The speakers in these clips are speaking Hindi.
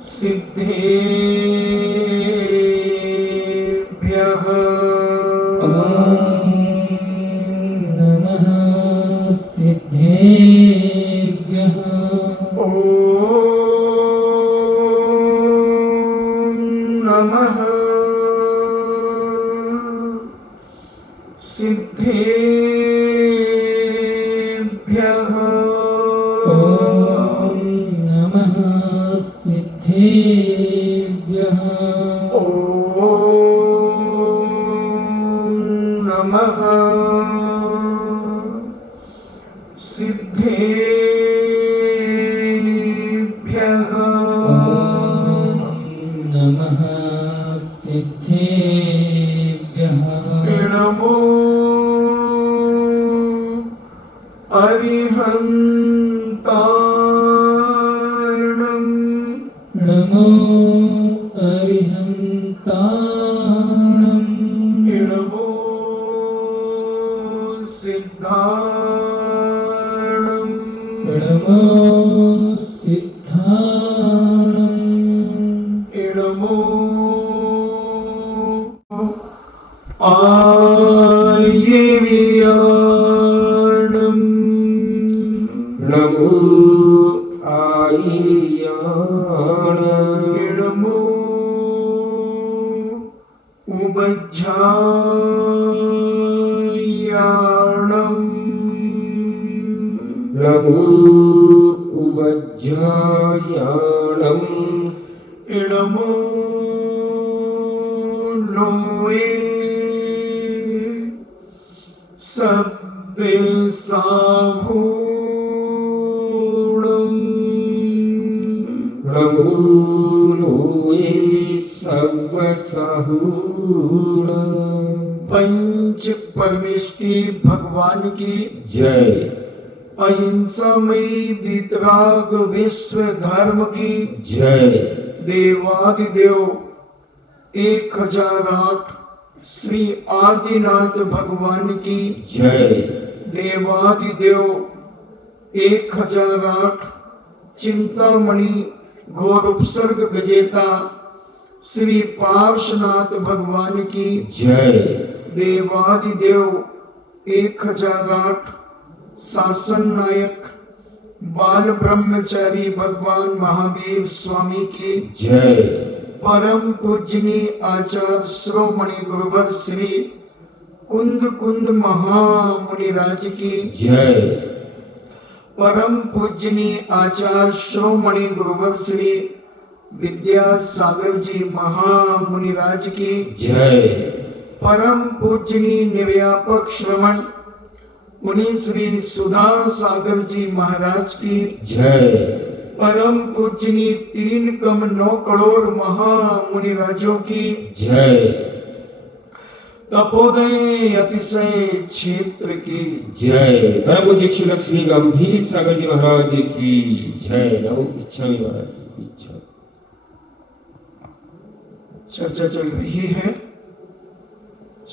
सिद्धेभ्यः ॐ नमः सिद्धेभ्यः ॐ नमः सिद्धेभ्यः ॐ नमः सिद्धेभ्यः ॐ नमः सिद्धेभ्यः नमः सिद्धेभ्यः नमो अरिहन्ताणं नमो अरिहन्ताणं नमो सिद्धाणं नमो सिद्धाणं नमो आयर्याणं नमो आयर्याण नमो उबज्झायाणं नमो उवज्जायाणं नमो लोये सब्बे साहूणं नमो लोये सर्वसहूण पंच परमेष्टि भगवान की जय। अहिंसामयी वितराग विश्व धर्म की जय। देवादिदेव 1008 श्री आदिनाथ भगवान की जय। देवादिदेव 1008 चिंतामणि गौर उपसर्ग विजेता श्री पार्श्वनाथ भगवान की जय। देवादिदेव 1008 शासन नायक बाल ब्रह्मचारी भगवान महावीर स्वामी की जय। परम पूजनीय आचार्य श्रोमणि गुरुवर श्री कुंद कुंद महामुनिराज की जय। परम पूजनीय आचार्य श्रोमणि गुरुवर श्री विद्यासागर जी महामुनिराज की जय। परम पूजनीय निर्व्यापक श्रवण मुनि श्री सुधा सागर जी महाराज की जय। परम पूजनीय 3,9 करोड़ महामुनिराजों की जय। तपोदय अतिशय क्षेत्र की जय। परम पूज्य लक्ष्मी गंभीर सागर जी महाराज की जय। नमो इच्छामि महाराज की इच्छा। चर्चा चल रही है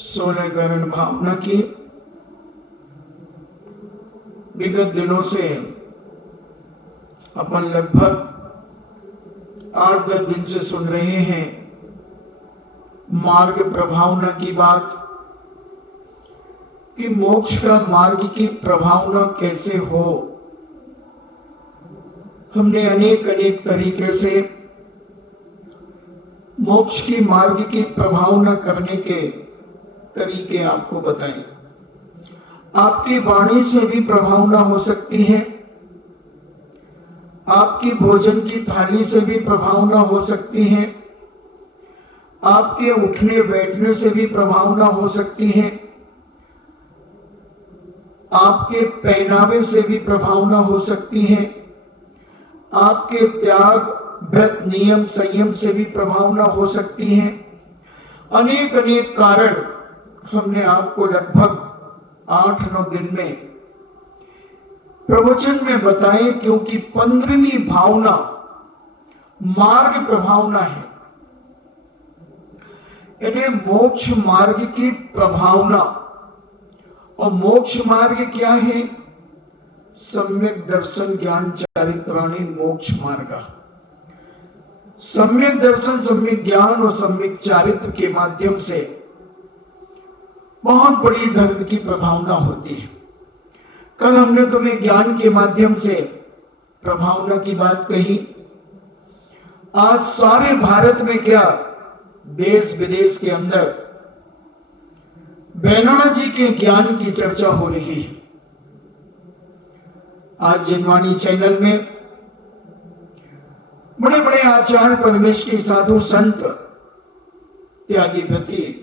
16 करण भावना की। विगत दिनों से अपन लगभग 8-10 दिन से सुन रहे हैं मार्ग प्रभावना की बात कि मोक्ष का मार्ग की प्रभावना कैसे हो। हमने अनेक तरीके से मोक्ष की मार्ग की प्रभावना करने के तरीके आपको बताएं। आपकी वाणी से भी प्रभावना हो सकती है, आपकी भोजन की थाली से भी प्रभावना हो सकती है, आपके उठने बैठने से भी प्रभावना हो सकती है, आपके पहनावे से भी प्रभावना हो सकती है, आपके त्याग व्रत नियम संयम से भी प्रभावना हो सकती है। अनेक कारण हमने आपको लगभग 8-9 दिन में प्रवचन में बताए, क्योंकि 15वीं भावना मार्ग प्रभावना है। यानी मोक्ष मार्ग की प्रभावना। और मोक्ष मार्ग क्या है? सम्यक दर्शन ज्ञान चारित्राणि मोक्ष मार्ग। सम्यक दर्शन, सम्यक ज्ञान और सम्यक चारित्र के माध्यम से बहुत बड़ी धर्म की प्रभावना होती है। कल हमने तुम्हें ज्ञान के माध्यम से प्रभावना की बात कही। आज सारे भारत में क्या, देश विदेश के अंदर बैनाना जी के ज्ञान की चर्चा हो रही है। आज जनवाणी चैनल में बड़े बड़े आचार्य, परमेश के साधु, संत, त्यागी व्यक्ति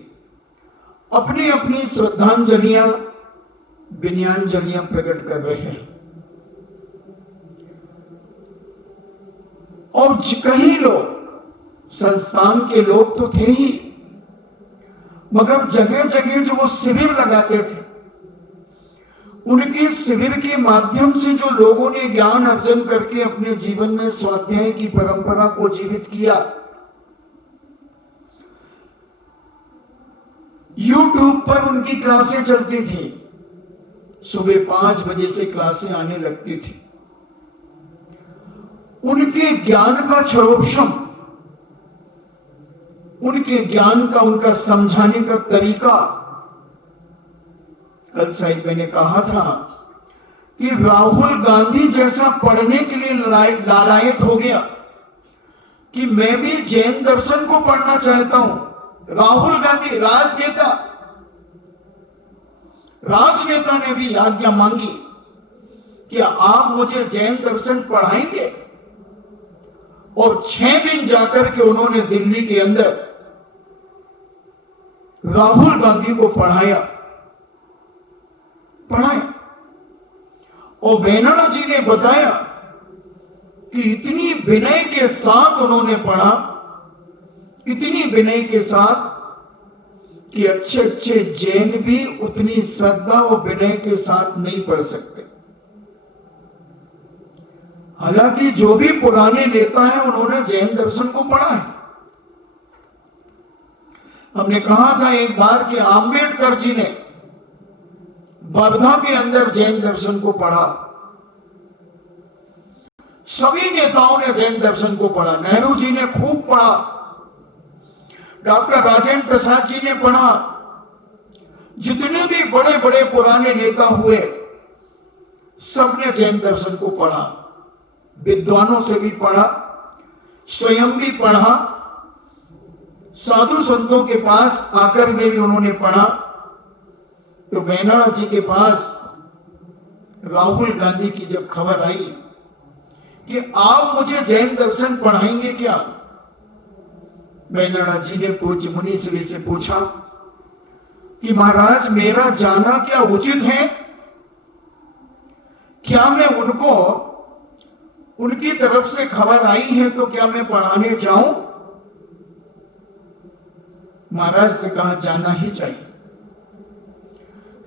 अपनी अपनी श्रद्धांजलियां, विनयांजलियां प्रकट कर रहे हैं। और कई लोग, संस्थान के लोग तो थे ही, मगर जगह जगह जो वो शिविर लगाते थे, उनके शिविर के माध्यम से जो लोगों ने ज्ञान अर्जन करके अपने जीवन में स्वाध्याय की परंपरा को जीवित किया। YouTube पर उनकी क्लासें चलती थी, सुबह 5 बजे से क्लासें आने लगती थी। उनके ज्ञान का क्षरोक्षम, उनके ज्ञान का, उनका समझाने का तरीका, कल साहिब मैंने कहा था कि राहुल गांधी जैसा पढ़ने के लिए लालायत हो गया कि मैं भी जैन दर्शन को पढ़ना चाहता हूं। राहुल गांधी राजनेता ने भी आज्ञा मांगी कि आप मुझे जैन दर्शन पढ़ाएंगे। और 6 दिन जाकर के उन्होंने दिल्ली के अंदर राहुल गांधी को पढ़ाया। और बैनाना जी ने बताया कि इतनी विनय के साथ उन्होंने पढ़ा, इतनी विनय के साथ कि अच्छे अच्छे जैन भी उतनी श्रद्धा और विनय के साथ नहीं पढ़ सकते। हालांकि जो भी पुराने नेता हैं उन्होंने जैन दर्शन को पढ़ा है। हमने कहा था एक बार कि आंबेडकर जी ने वर्धा के अंदर जैन दर्शन को पढ़ा। सभी नेताओं ने जैन दर्शन को पढ़ा। नेहरू जी ने खूब पढ़ा, डॉक्टर राजेंद्र प्रसाद जी ने पढ़ा, जितने भी बड़े बड़े पुराने नेता हुए सबने जैन दर्शन को पढ़ा। विद्वानों से भी पढ़ा, स्वयं भी पढ़ा, साधु संतों के पास आकर के भी उन्होंने पढ़ा। तो बैनाना जी के पास राहुल गांधी की जब खबर आई कि आप मुझे जैन दर्शन पढ़ाएंगे क्या, बैनाना जी ने पूज्य मुनि श्री से पूछा कि महाराज मेरा जाना क्या उचित है? क्या मैं उनको, उनकी तरफ से खबर आई है तो क्या मैं पढ़ाने जाऊं? महाराज ने कहा जाना ही चाहिए,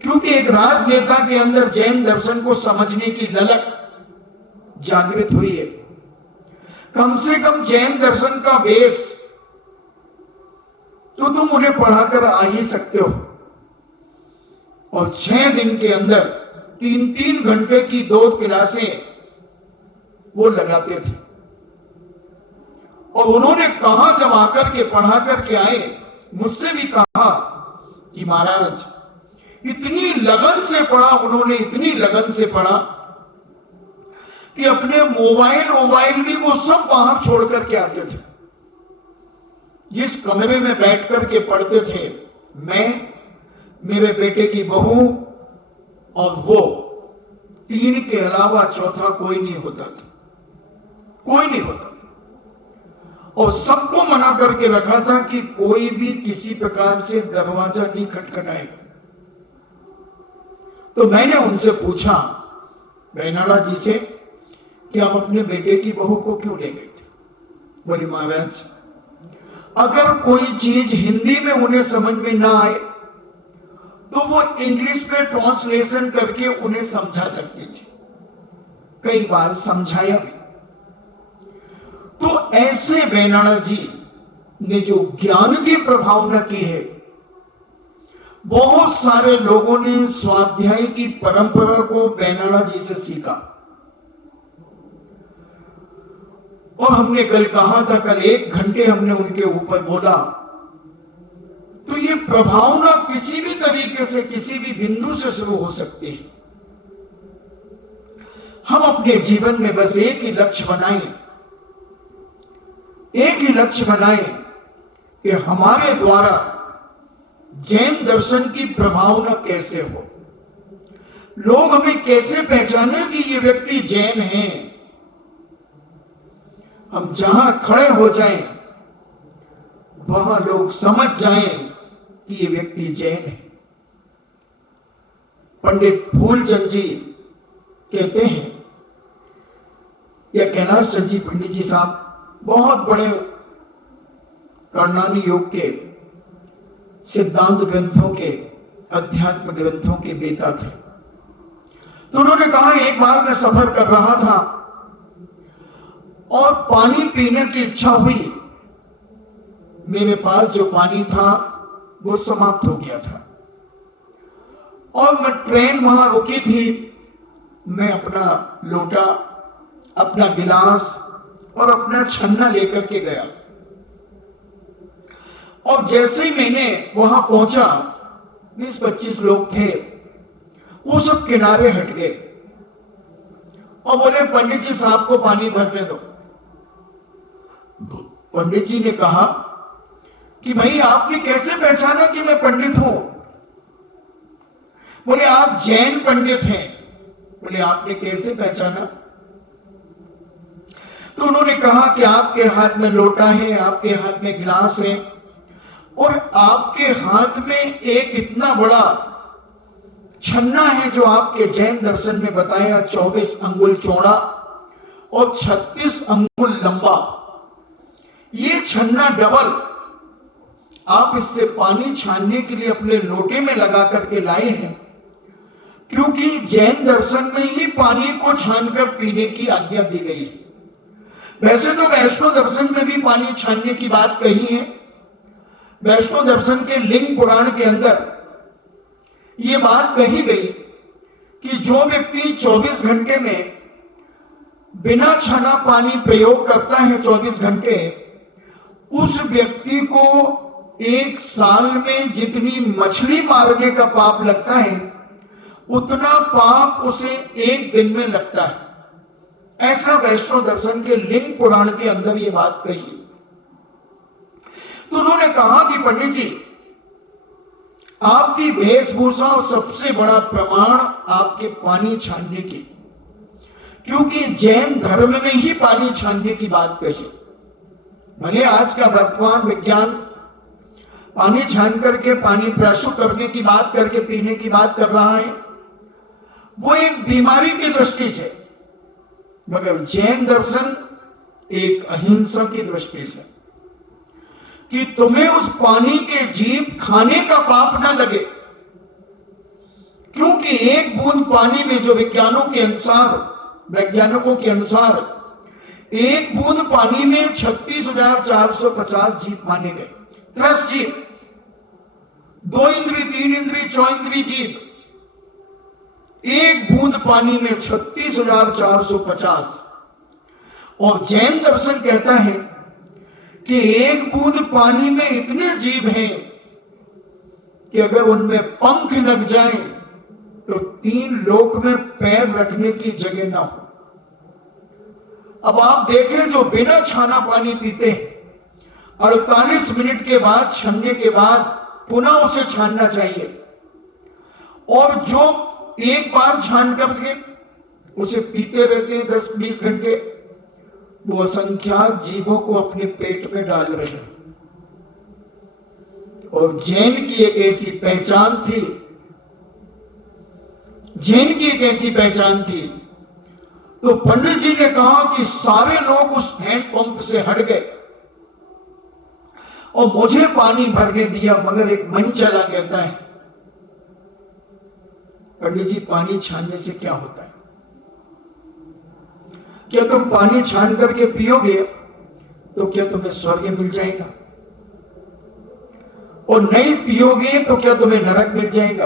क्योंकि एक राजनेता के अंदर जैन दर्शन को समझने की ललक जागृत हुई है। कम से कम जैन दर्शन का बेस तो तुम उन्हें पढ़ाकर आ ही सकते हो। और 6 दिन के अंदर 3-3 घंटे की 2 क्लासें वो लगाते थे। और उन्होंने कहा, जब आकर के पढ़ा करके आए, मुझसे भी कहा कि महाराज इतनी लगन से पढ़ा उन्होंने, इतनी लगन से पढ़ा कि अपने मोबाइल भी वो सब बाहर छोड़ करके आते थे। जिस कमरे में बैठ करके पढ़ते थे, मैं, मेरे बेटे की बहू और वो, 3 के अलावा चौथा कोई नहीं होता था, कोई नहीं होता था। और सबको मना करके रखा था कि कोई भी किसी प्रकार से दरवाजा नहीं खटखटाएगा। तो मैंने उनसे पूछा, बैनाना जी से, कि आप अपने बेटे की बहू को क्यों ले गए थे? बोले महाराज अगर कोई चीज हिंदी में उन्हें समझ में ना आए तो वो इंग्लिश में ट्रांसलेशन करके उन्हें समझा सकती थी। कई बार समझाया भी। तो ऐसे बैनाना जी ने जो ज्ञान की प्रभावना की है, बहुत सारे लोगों ने स्वाध्याय की परंपरा को बैनाना जी से सीखा। और हमने कल कहा था, कल 1 घंटे हमने उनके ऊपर बोला। तो ये प्रभावना किसी भी तरीके से, किसी भी बिंदु से शुरू हो सकती है। हम अपने जीवन में बस एक ही लक्ष्य बनाएं, एक ही लक्ष्य बनाएं कि हमारे द्वारा जैन दर्शन की प्रभावना कैसे हो, लोग हमें कैसे पहचाने कि ये व्यक्ति जैन है। हम जहां खड़े हो जाएं वहां लोग समझ जाएं कि ये व्यक्ति जैन है। पंडित फूलचंद जी कहते हैं, या कैलाश चंद जी पंडित जी साहब बहुत बड़े कर्णानी योग के सिद्धांत ग्रंथों के, अध्यात्म ग्रंथों के बेता थे। तो उन्होंने कहा, एक बार मैं सफर कर रहा था और पानी पीने की इच्छा हुई। मेरे पास जो पानी था वो समाप्त हो गया था और मैं ट्रेन वहां रुकी थी। मैं अपना लोटा, अपना गिलास और अपना छन्ना लेकर के गया और जैसे ही मैंने वहां पहुंचा, 20-25 लोग थे, वो सब किनारे हट गए और बोले, पंडित जी साहब को पानी भरने दो। पंडित जी ने कहा कि भाई आपने कैसे पहचाना कि मैं पंडित हूं? बोले, आप जैन पंडित हैं। बोले, आपने कैसे पहचाना? तो उन्होंने कहा कि आपके हाथ में लोटा है, आपके हाथ में गिलास है और आपके हाथ में एक इतना बड़ा छन्ना है जो आपके जैन दर्शन में बताया 24 अंगुल चौड़ा और 36 अंगुल लंबा। ये छन्ना डबल आप इससे पानी छानने के लिए अपने लोटे में लगा करके लाए हैं, क्योंकि जैन दर्शन में ही पानी को छानकर पीने की आज्ञा दी गई है। वैसे तो वैष्णव दर्शन में भी पानी छानने की बात कही है। वैष्णव दर्शन के लिंग पुराण के अंदर यह बात कही गई कि जो व्यक्ति 24 घंटे में बिना छना पानी प्रयोग करता है 24 घंटे, उस व्यक्ति को 1 साल में जितनी मछली मारने का पाप लगता है उतना पाप उसे 1 दिन में लगता है। ऐसा वैष्णव दर्शन के लिंग पुराण के अंदर ये बात कही। तो उन्होंने कहा कि पंडित जी, आपकी वेशभूषा और सबसे बड़ा प्रमाण आपके पानी छानने की, क्योंकि जैन धर्म में ही पानी छानने की बात कही। भले आज का वर्तमान विज्ञान पानी छान करके, पानी प्रशुद्ध करने की बात करके पीने की बात कर रहा है, वो एक बीमारी की दृष्टि से, मगर जैन दर्शन एक अहिंसा की दृष्टि से, कि तुम्हें उस पानी के जीभ खाने का पाप न लगे, क्योंकि 1 बूंद पानी में, जो वैज्ञानिकों के अनुसार 1 बूंद पानी में 36,450 जीव माने गए। 10 जीव, 2 इंद्री, 3 इंद्री, 4 इंद्री जीव, 1 बूंद पानी में 36,450। और जैन दर्शन कहता है कि 1 बूंद पानी में इतने जीव हैं कि अगर उनमें पंख लग जाएं तो 3 लोक में पैर रखने की जगह ना हो। अब आप देखें, जो बिना छाना पानी पीते हैं 48 मिनट के बाद, छानने के बाद पुनः उसे छानना चाहिए, और जो एक बार छान करके उसे पीते रहते हैं 10-20 घंटे, वो असंख्यात जीवों को अपने पेट में डाल रहे हैं। और जैन की एक ऐसी पहचान थी, तो पंडित जी ने कहा कि सारे लोग उस हैंडपंप से हट गए और मुझे पानी भरने दिया, मगर एक मन चला कहता है, पंडित जी पानी छानने से क्या होता है? क्या तुम पानी छान करके पियोगे तो क्या तुम्हें स्वर्ग मिल जाएगा, और नहीं पियोगे तो क्या तुम्हें नरक मिल जाएगा?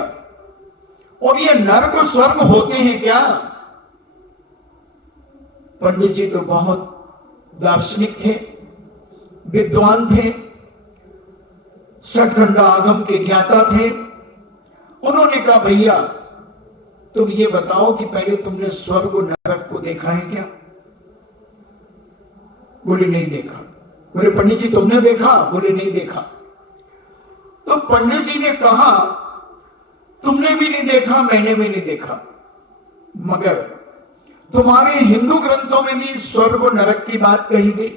और ये नरक और स्वर्ग होते हैं क्या? पंडित जी तो बहुत दार्शनिक थे, विद्वान थे, सठखंडा आगम के ज्ञाता थे। उन्होंने कहा भैया तुम ये बताओ कि पहले तुमने स्वर्ग और नरक को देखा है क्या? बोले नहीं देखा। बोले पंडित जी तुमने देखा? बोले नहीं देखा। तो पंडित जी ने कहा तुमने भी नहीं देखा, मैंने भी नहीं देखा, मगर तुम्हारे हिंदू ग्रंथों में भी स्वर्ग और नरक की बात कही गई,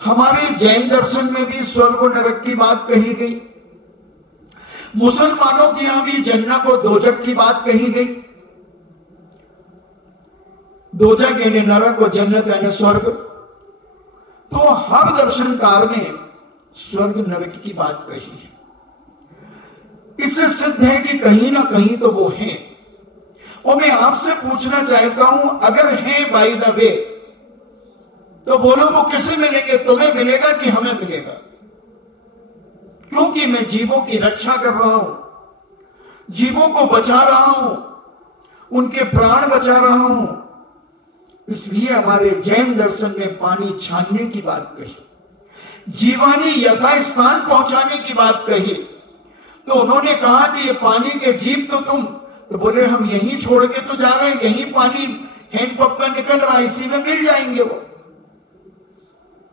हमारे जैन दर्शन में भी स्वर्ग और नरक की बात कही गई, मुसलमानों के यहां भी जन्नत और दोजक की बात कही गई। दोजक यानी नरक और जन्नत यानी स्वर्ग। तो हर दर्शनकार ने स्वर्ग नरक की बात कही है। इससे सिद्ध है कि कहीं ना कहीं तो वो हैं। और मैं आपसे पूछना चाहता हूं, अगर हैं बाय द वे, तो बोलो वो किसे मिलेंगे? तुम्हें मिलेगा कि हमें मिलेगा? क्योंकि मैं जीवों की रक्षा कर रहा हूं, जीवों को बचा रहा हूं, उनके प्राण बचा रहा हूं। इसलिए हमारे जैन दर्शन में पानी छानने की बात कही, जीवानी यथास्थान पहुंचाने की बात कही। तो उन्होंने कहा कि ये पानी के जीव तो तुम, तो बोले हम यहीं छोड़ के तो जा रहे हैं, यहीं पानी हैंडपंप का निकल रहा है, इसी में मिल जाएंगे वो।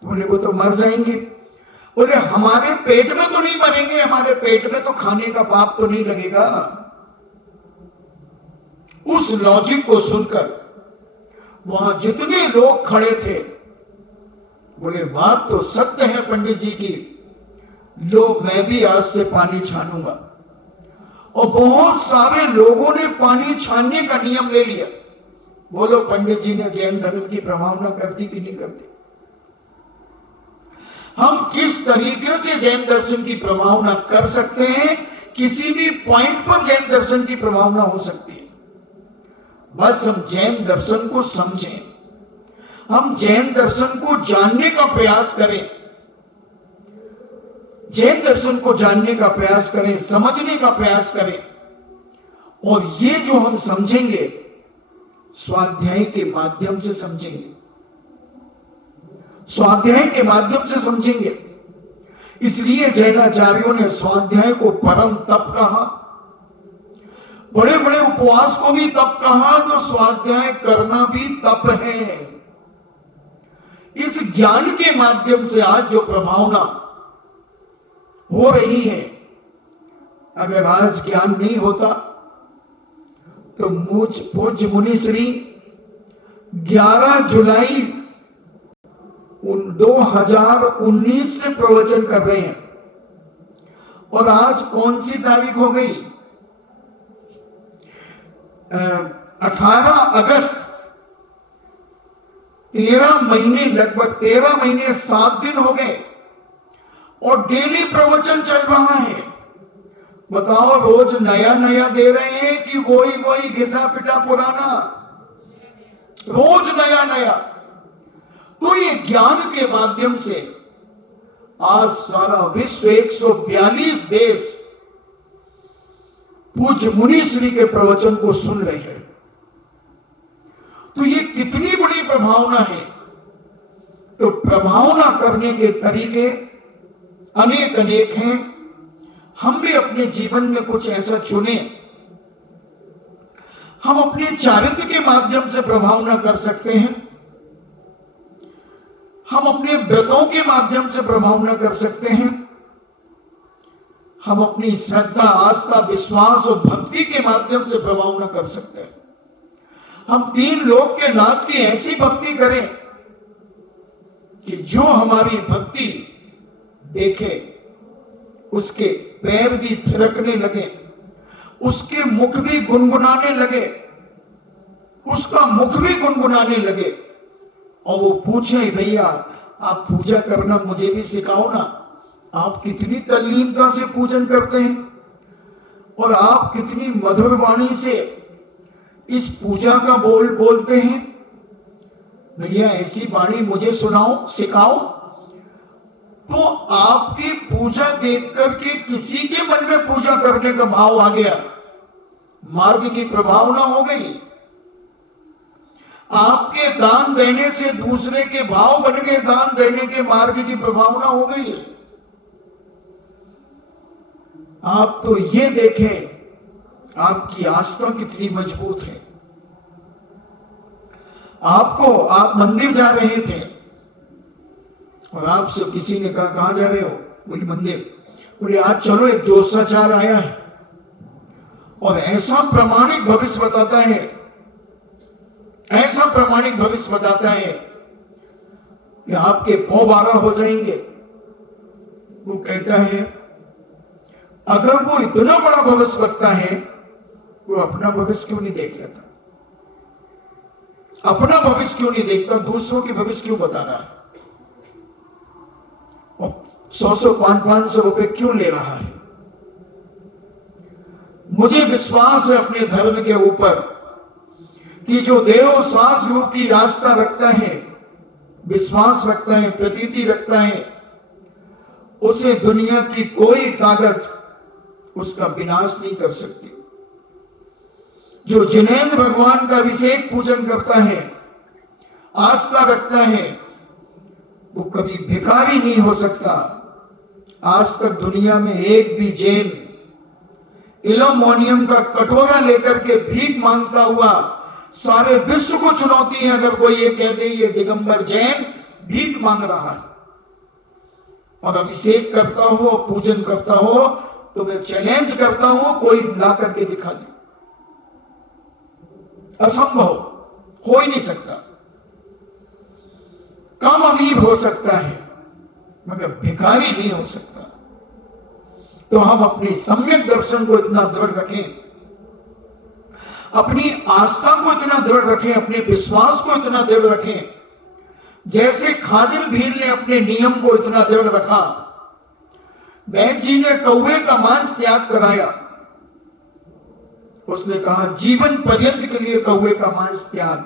बोले वो तो मर जाएंगे। बोले हमारे पेट में तो नहीं मरेंगे, हमारे पेट में तो खाने का पाप तो नहीं लगेगा। उस लॉजिक को सुनकर वहां जितने लोग खड़े थे बोले बात तो सत्य है पंडित जी की, लो मैं भी आज से पानी छानूंगा। और बहुत सारे लोगों ने पानी छानने का नियम ले लिया। बोलो पंडित जी ने जैन धर्म की प्रभावना कर दी कि नहीं कर दी? हम किस तरीके से जैन दर्शन की प्रभावना कर सकते हैं? किसी भी पॉइंट पर जैन दर्शन की प्रभावना हो सकती है। बस हम जैन दर्शन को समझें, हम जैन दर्शन को जानने का प्रयास करें, जैन दर्शन को जानने का प्रयास करें, समझने का प्रयास करें। और ये जो हम समझेंगे स्वाध्याय के माध्यम से समझेंगे, स्वाध्याय के माध्यम से समझेंगे। इसलिए जैनाचार्यों ने स्वाध्याय को परम तप कहा, बड़े बड़े उपवास को भी तप कहा, तो स्वाध्याय करना भी तप है। इस ज्ञान के माध्यम से आज जो प्रभावना हो रही है, अगर आज ज्ञान नहीं होता तो पूज्य मुनि श्री 11 जुलाई 2019 से प्रवचन कर रहे हैं। और आज कौन सी तारीख हो गई? 18 अगस्त। 13 महीने, लगभग 13 महीने 7 दिन हो गए और डेली प्रवचन चल रहा है। बताओ रोज नया नया दे रहे हैं कि वही घिसा पिटा पुराना? रोज नया नया। तो ये ज्ञान के माध्यम से आज सारा विश्व 142 देश पूज्य मुनि श्री के प्रवचन को सुन रहे हैं। तो ये कितनी बड़ी प्रभावना है। तो प्रभावना करने के तरीके अनेक अनेक हैं। हम भी अपने जीवन में कुछ ऐसा चुने। हम अपने चारित्र के माध्यम से प्रभावना कर सकते हैं, हम अपने व्रतों के माध्यम से प्रभावना कर सकते हैं, हम अपनी श्रद्धा, आस्था, विश्वास और भक्ति के माध्यम से प्रभावना कर सकते हैं। हम 3 लोक के नाथ की ऐसी भक्ति करें कि जो हमारी भक्ति देखे उसके पैर भी थिरकने लगे, उसके मुख भी गुनगुनाने लगे, उसका मुख भी गुनगुनाने लगे। और वो पूछे भैया आप पूजा करना मुझे भी सिखाओ ना, आप कितनी तल्लीनता से पूजन करते हैं और आप कितनी मधुर वाणी से इस पूजा का बोल बोलते हैं, भैया ऐसी वाणी मुझे सुनाओ, सिखाओ। तो आपकी पूजा देख करके किसी के मन में पूजा करने का भाव आ गया, मार्ग की प्रभावना हो गई। आपके दान देने से दूसरे के भाव बन गए, दान देने के मार्ग की प्रभावना हो गई है। आप तो ये देखें आपकी आस्था कितनी मजबूत है। आप मंदिर जा रहे थे और आपसे किसी ने कहा कहां जा रहे हो? बोले मंदिर। बोले आज चलो एक ज्योतिषाचार्य आया है और ऐसा प्रामाणिक भविष्य बताता है, ऐसा प्रामाणिक भविष्य बताता है कि आपके पौ 12 हो जाएंगे। वो कहता है अगर वो इतना बड़ा भविष्य बता है, वो अपना भविष्य क्यों नहीं देख लेता? अपना भविष्य क्यों नहीं देखता? दूसरों के भविष्य क्यों बता रहा है? और 100 500 रुपए क्यों ले रहा है? मुझे विश्वास है अपने धर्म के ऊपर कि जो देव सांस रूप की आस्था रखता है, विश्वास रखता है, प्रतीति रखता है, उसे दुनिया की कोई ताकत उसका विनाश नहीं कर सकती। जो जिनेंद्र भगवान का अभिषेक पूजन करता है, आस्था रखता है, वो कभी भिखारी नहीं हो सकता। आज तक दुनिया में एक भी जैन एल्यूमिनियम का कटोरा लेकर के भीख मांगता हुआ सारे विश्व को चुनौती है अगर कोई ये कह दे ये दिगंबर जैन भीख मांग रहा है और अभिषेक करता हो, पूजन करता हो, तो मैं चैलेंज करता हूं कोई ला करके दिखा दे। असंभव, हो ही नहीं सकता। कम अमीर हो सकता है मगर भिखारी नहीं हो सकता। तो हम अपने सम्यक दर्शन को इतना दृढ़ रखें, अपनी आस्था को इतना दृढ़ रखें, अपने विश्वास को इतना दृढ़ रखें, जैसे खादिम भील ने अपने नियम को इतना दृढ़ रखा। वैद्य जी ने कौवे का मांस त्याग कराया, उसने कहा जीवन पर्यंत के लिए कौवे का मांस त्याग।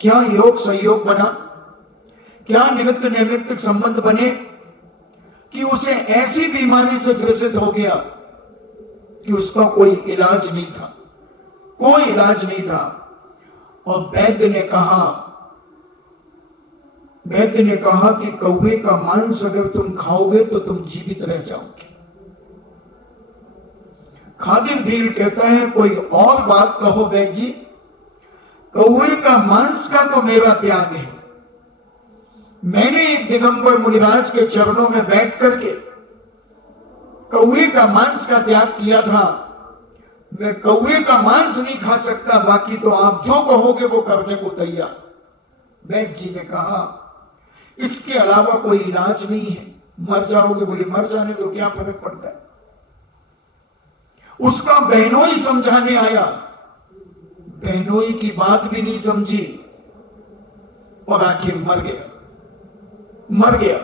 क्या योग संयोग बना, क्या निमित्त नैमित्त संबंध बने कि उसे ऐसी बीमारी से ग्रसित हो गया कि उसका कोई इलाज नहीं था, कोई इलाज नहीं था। और वैद्य ने कहा कि कौवे का मांस अगर तुम खाओगे तो तुम जीवित रह जाओगे। खादिम भील कहता है कोई और बात कहो वैद्य जी, कौवे का मांस का तो मेरा त्याग है। मैंने एक दिगंबर मुनिराज के चरणों में बैठ करके कौवे का मांस का त्याग किया था। मैं कौवे का मांस नहीं खा सकता, बाकी तो आप जो कहोगे वो करने को तैयार। वैद्य जी ने कहा इसके अलावा कोई इलाज नहीं है, मर जाओगे। बोले मर जाने तो क्या फर्क पड़ता है। उसका बहनोई समझाने आया, बहनोई की बात भी नहीं समझी और आखिर मर गया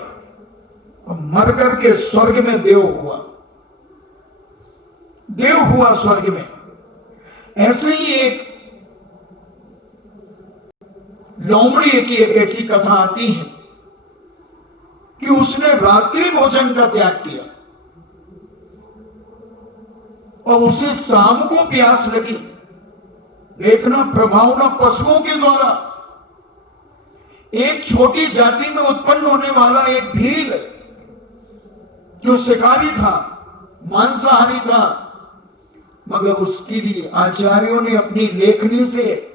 और मर करके स्वर्ग में देव हुआ स्वर्ग में। ऐसे ही एक लोमड़ी की एक ऐसी कथा आती है कि उसने रात्रि भोजन का त्याग किया और उसे शाम को प्यास लगी। देखना प्रभावना पशुओं के द्वारा एक छोटी जाति में उत्पन्न होने वाला एक भील जो शिकारी था, मांसाहारी था, मगर उसकी भी आचार्यों ने अपनी लेखनी से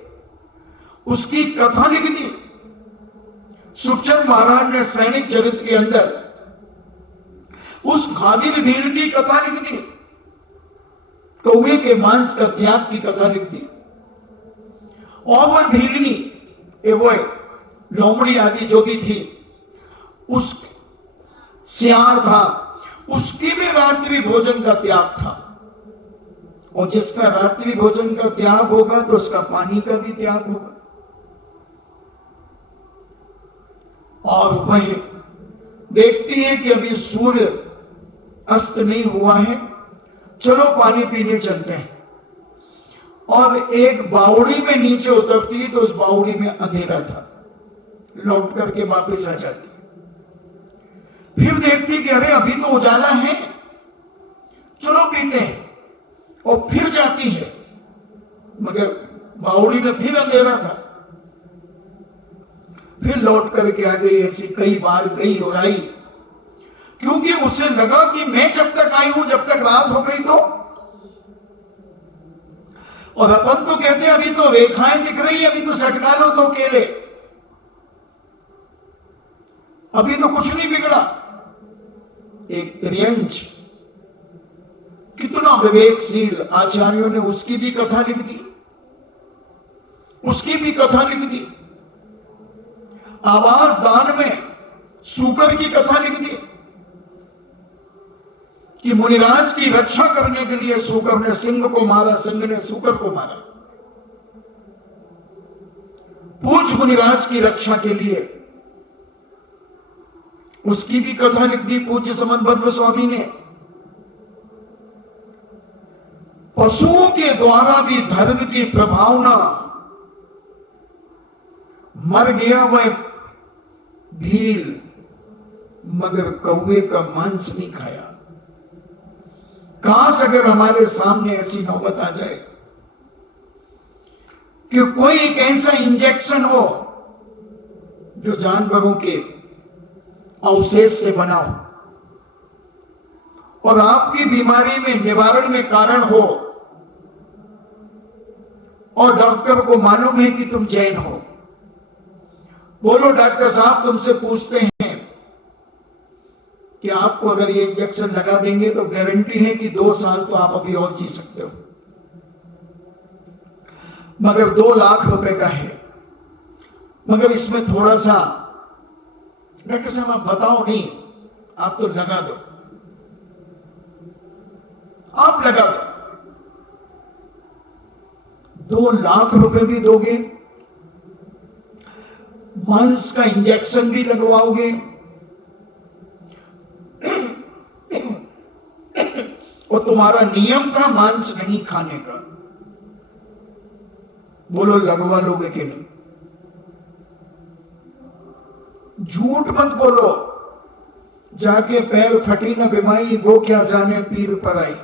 उसकी कथा लिख दी। सुखचंद महाराज ने सैनिक चरित्र के अंदर उस खादिम भील की कथा लिख दी, कौवे के मांस का त्याग की कथा लिख दी। और वह भीलनी वो लोमड़ी आदि जो भी थी, उस सियार था, उसकी भी रात्रि भोजन का त्याग था। और जिसका रात्रि भोजन का त्याग होगा तो उसका पानी का भी त्याग होगा। और वह देखती है कि अभी सूर्य अस्त नहीं हुआ है, चलो पानी पीने चलते हैं। और एक बावड़ी में नीचे उतरती तो उस बावड़ी में अंधेरा था, लौट करके वापस आ जाती। फिर देखती कि अरे अभी तो उजाला है, चलो पीते हैं, और फिर जाती है, मगर बावड़ी में फिर अंधेरा था। फिर लौट करके आ गई। ऐसी कई बार गई और आई, क्योंकि उसे लगा कि मैं जब तक आई हूं, जब तक रात हो गई तो। और अपन तो कहते हैं अभी तो रेखाएं दिख रही है, अभी तो सटका लो तो केले, अभी तो कुछ नहीं बिगड़ा। एक त्रियंच कितना विवेकशील, आचार्यों ने उसकी भी कथा लिख दी, उसकी भी कथा लिख दी। आवास दान में सूकर की कथा लिख दी कि मुनिराज की रक्षा करने के लिए सूकर ने सिंह को मारा, सिंह ने सूकर को मारा। पूछ मुनिराज की रक्षा के लिए, उसकी भी कथा लिख दी पूज्य समंतभद्र स्वामी ने। पशुओं के द्वारा भी धर्म की प्रभावना, मर गया वह भील मगर कौवे का मांस नहीं खाया। काश अगर हमारे सामने ऐसी नौबत आ जाए कि कोई एक ऐसा इंजेक्शन हो जो जानवरों के अवशेष से बना हो और आपकी बीमारी में निवारण में कारण हो, और डॉक्टर को मालूम है कि तुम जैन हो। बोलो डॉक्टर साहब, तुमसे पूछते हैं कि आपको अगर ये इंजेक्शन लगा देंगे तो गारंटी है कि 2 साल तो आप अभी और जी सकते हो, मगर 2 लाख रुपए का है। मगर इसमें थोड़ा सा, डॉक्टर साहब आप बताओ नहीं, आप तो लगा दो, आप लगा दो। 2 लाख रुपए भी दोगे, मांस का इंजेक्शन भी लगवाओगे, और तुम्हारा नियम था मांस नहीं खाने का। बोलो लगवा लोगे कि नहीं? झूठ मत बोलो, जाके पैर फटी न बिमाई, वो क्या जाने पीर पर आई।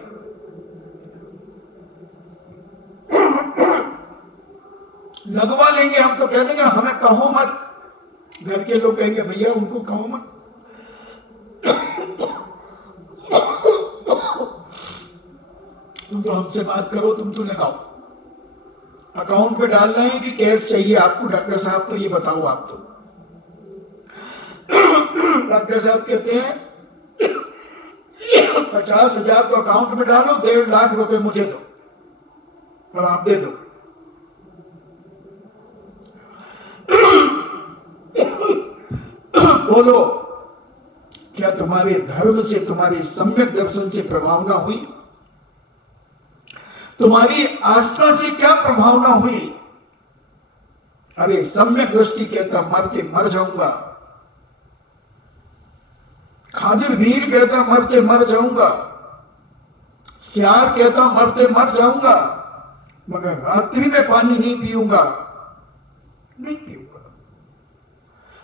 लगवा लेंगे हम तो कह देंगे हमें कहो मत, घर के लोग कहेंगे भैया उनको कहो मत। तुम तो हमसे बात करो, तुम तो लगाओ। अकाउंट पे डालना है कि कैश चाहिए आपको? डॉक्टर साहब तो ये बताओ आप तो। डॉक्टर साहब कहते हैं 50,000 तो अकाउंट में डालो, 1.5 लाख रुपए मुझे दो और आप दे दो। बोलो क्या तुम्हारे धर्म से, तुम्हारे सम्यक दर्शन से प्रभावना हुई? तुम्हारी आस्था से क्या प्रभावना हुई? अरे सम्यक दृष्टि कहता मरते मर जाऊंगा, खादिर भील कहता मरते मर जाऊंगा, सियार कहता मरते मर जाऊंगा, मगर रात्रि में पानी नहीं पीऊंगा, नहीं पीऊंगा।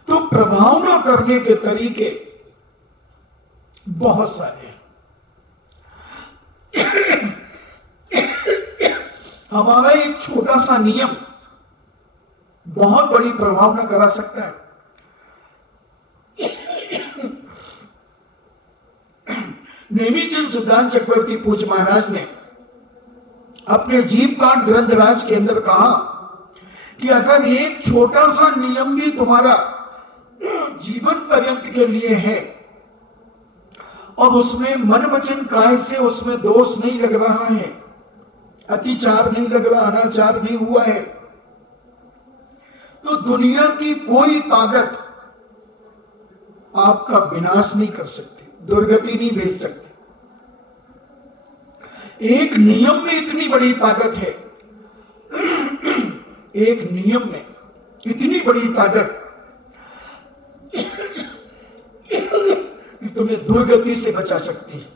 तो प्रभावना करने के तरीके बहुत सारे हैं। हमारा एक छोटा सा नियम बहुत बड़ी प्रभावना करा सकता है। नेमीचंद सिद्धांत चक्रवर्ती पूज्य महाराज ने अपने जीवकांड ग्रंथराज के अंदर कहा कि अगर एक छोटा सा नियम भी तुम्हारा जीवन पर्यंत के लिए है और उसमें मन वचन काय से उसमें दोष नहीं लग रहा है, अतिचार नहीं लग रहा, अनाचार नहीं हुआ है, तो दुनिया की कोई ताकत आपका विनाश नहीं कर सकती, दुर्गति नहीं भेज सकती। एक नियम में इतनी बड़ी ताकत है, एक नियम में इतनी बड़ी ताकत कि तुम्हें दुर्गति से बचा सकती है।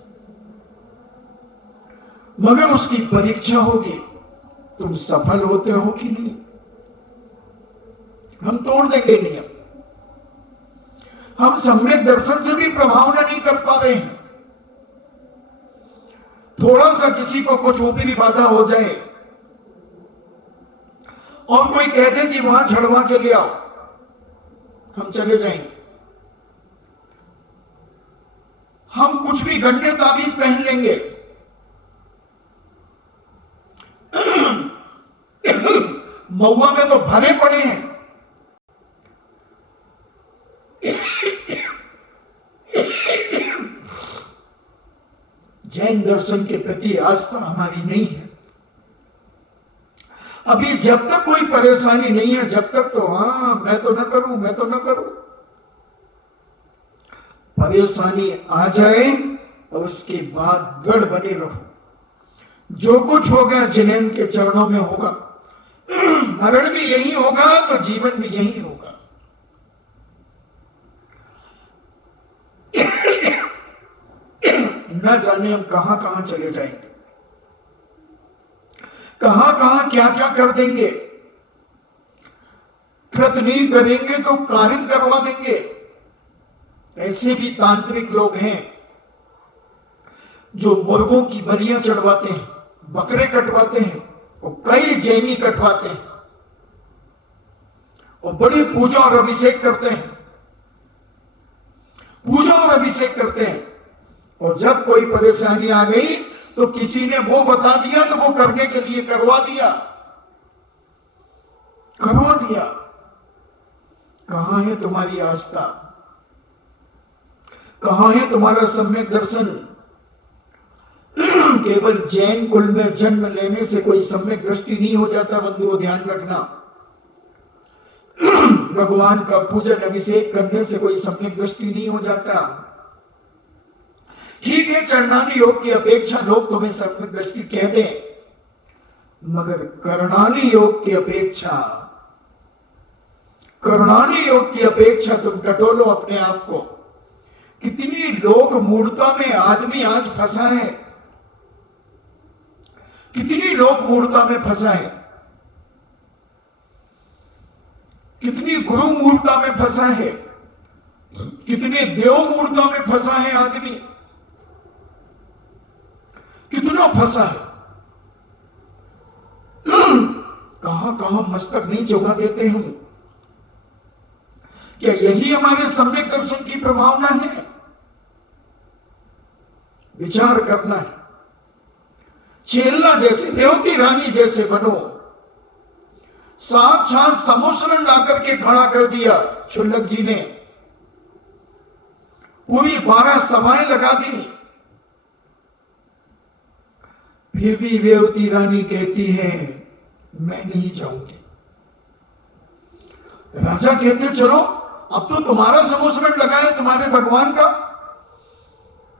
मगर उसकी परीक्षा होगी, तुम सफल होते हो कि नहीं। हम तोड़ देंगे नियम, हम सम्यक दर्शन से भी प्रभावना नहीं कर पा रहे हैं। थोड़ा सा किसी को कुछ ऊपरी भी बाधा हो जाए और कोई कह दे कि वहां झड़वा के ले आओ, हम चले जाएंगे। हम कुछ भी गंदे ताबीज पहन लेंगे, महुआ में तो भरे पड़े हैं। जैन दर्शन के प्रति आस्था हमारी नहीं है। अभी जब तक कोई परेशानी नहीं है, जब तक तो हाँ मैं तो न करूं, मैं तो न करूं। परेशानी आ जाए और उसके बाद दृढ़ बने रहो। जो कुछ होगा जिनेन के चरणों में होगा। मरण भी यही होगा तो जीवन भी यही होगा। न जाने हम कहां कहां चले जाएंगे, कहां कहां क्या क्या कर देंगे। कृत नहीं करेंगे तो कारित करवा देंगे। ऐसे भी तांत्रिक लोग हैं जो मुर्गों की बलियां चढ़वाते हैं, बकरे कटवाते हैं और कई जैनी कटवाते हैं और बड़ी पूजा और अभिषेक करते हैं, पूजा और अभिषेक करते हैं। और जब कोई परेशानी आ गई तो किसी ने वो बता दिया तो वो करने के लिए करवा दिया। कहां है तुम्हारी आस्था, कहां है तुम्हारा सम्यक दर्शन। केवल जैन कुल में जन्म लेने से कोई सम्यक दृष्टि नहीं हो जाता। बंधुओं ध्यान रखना, भगवान का पूजन अभिषेक करने से कोई सम्यक दृष्टि नहीं हो जाता। ठीक है, चरणानी योग की अपेक्षा लोग तुम्हें सम्यक दृष्टि कह दें, मगर करणानी योग की अपेक्षा, करुणानी योग की अपेक्षा तुम टटोलो अपने आप को। कितनी लोक मूर्ता में आदमी आज फंसा है, कितनी लोक मूर्ता में फंसा है, कितनी गुरु मूर्ता में फंसा है, कितने देव मूर्ता में फंसा है आदमी, कितना फंसा है। कहां कहां मस्तक नहीं झुका देते हम। क्या यही हमारे सम्यक दर्शन की प्रभावना है? विचार करना है। चेलना जैसे, रेवती रानी जैसे बनो। साक्षात समोसरण लाकर के खड़ा कर दिया शुल्लक जी ने, पूरी 12 सभाएं लगा दी। फिर भी रेवती रानी कहती है मैं नहीं जाऊंगी। राजा कहते चलो अब तो तुम्हारा समोसरण लगा है, तुम्हारे भगवान का।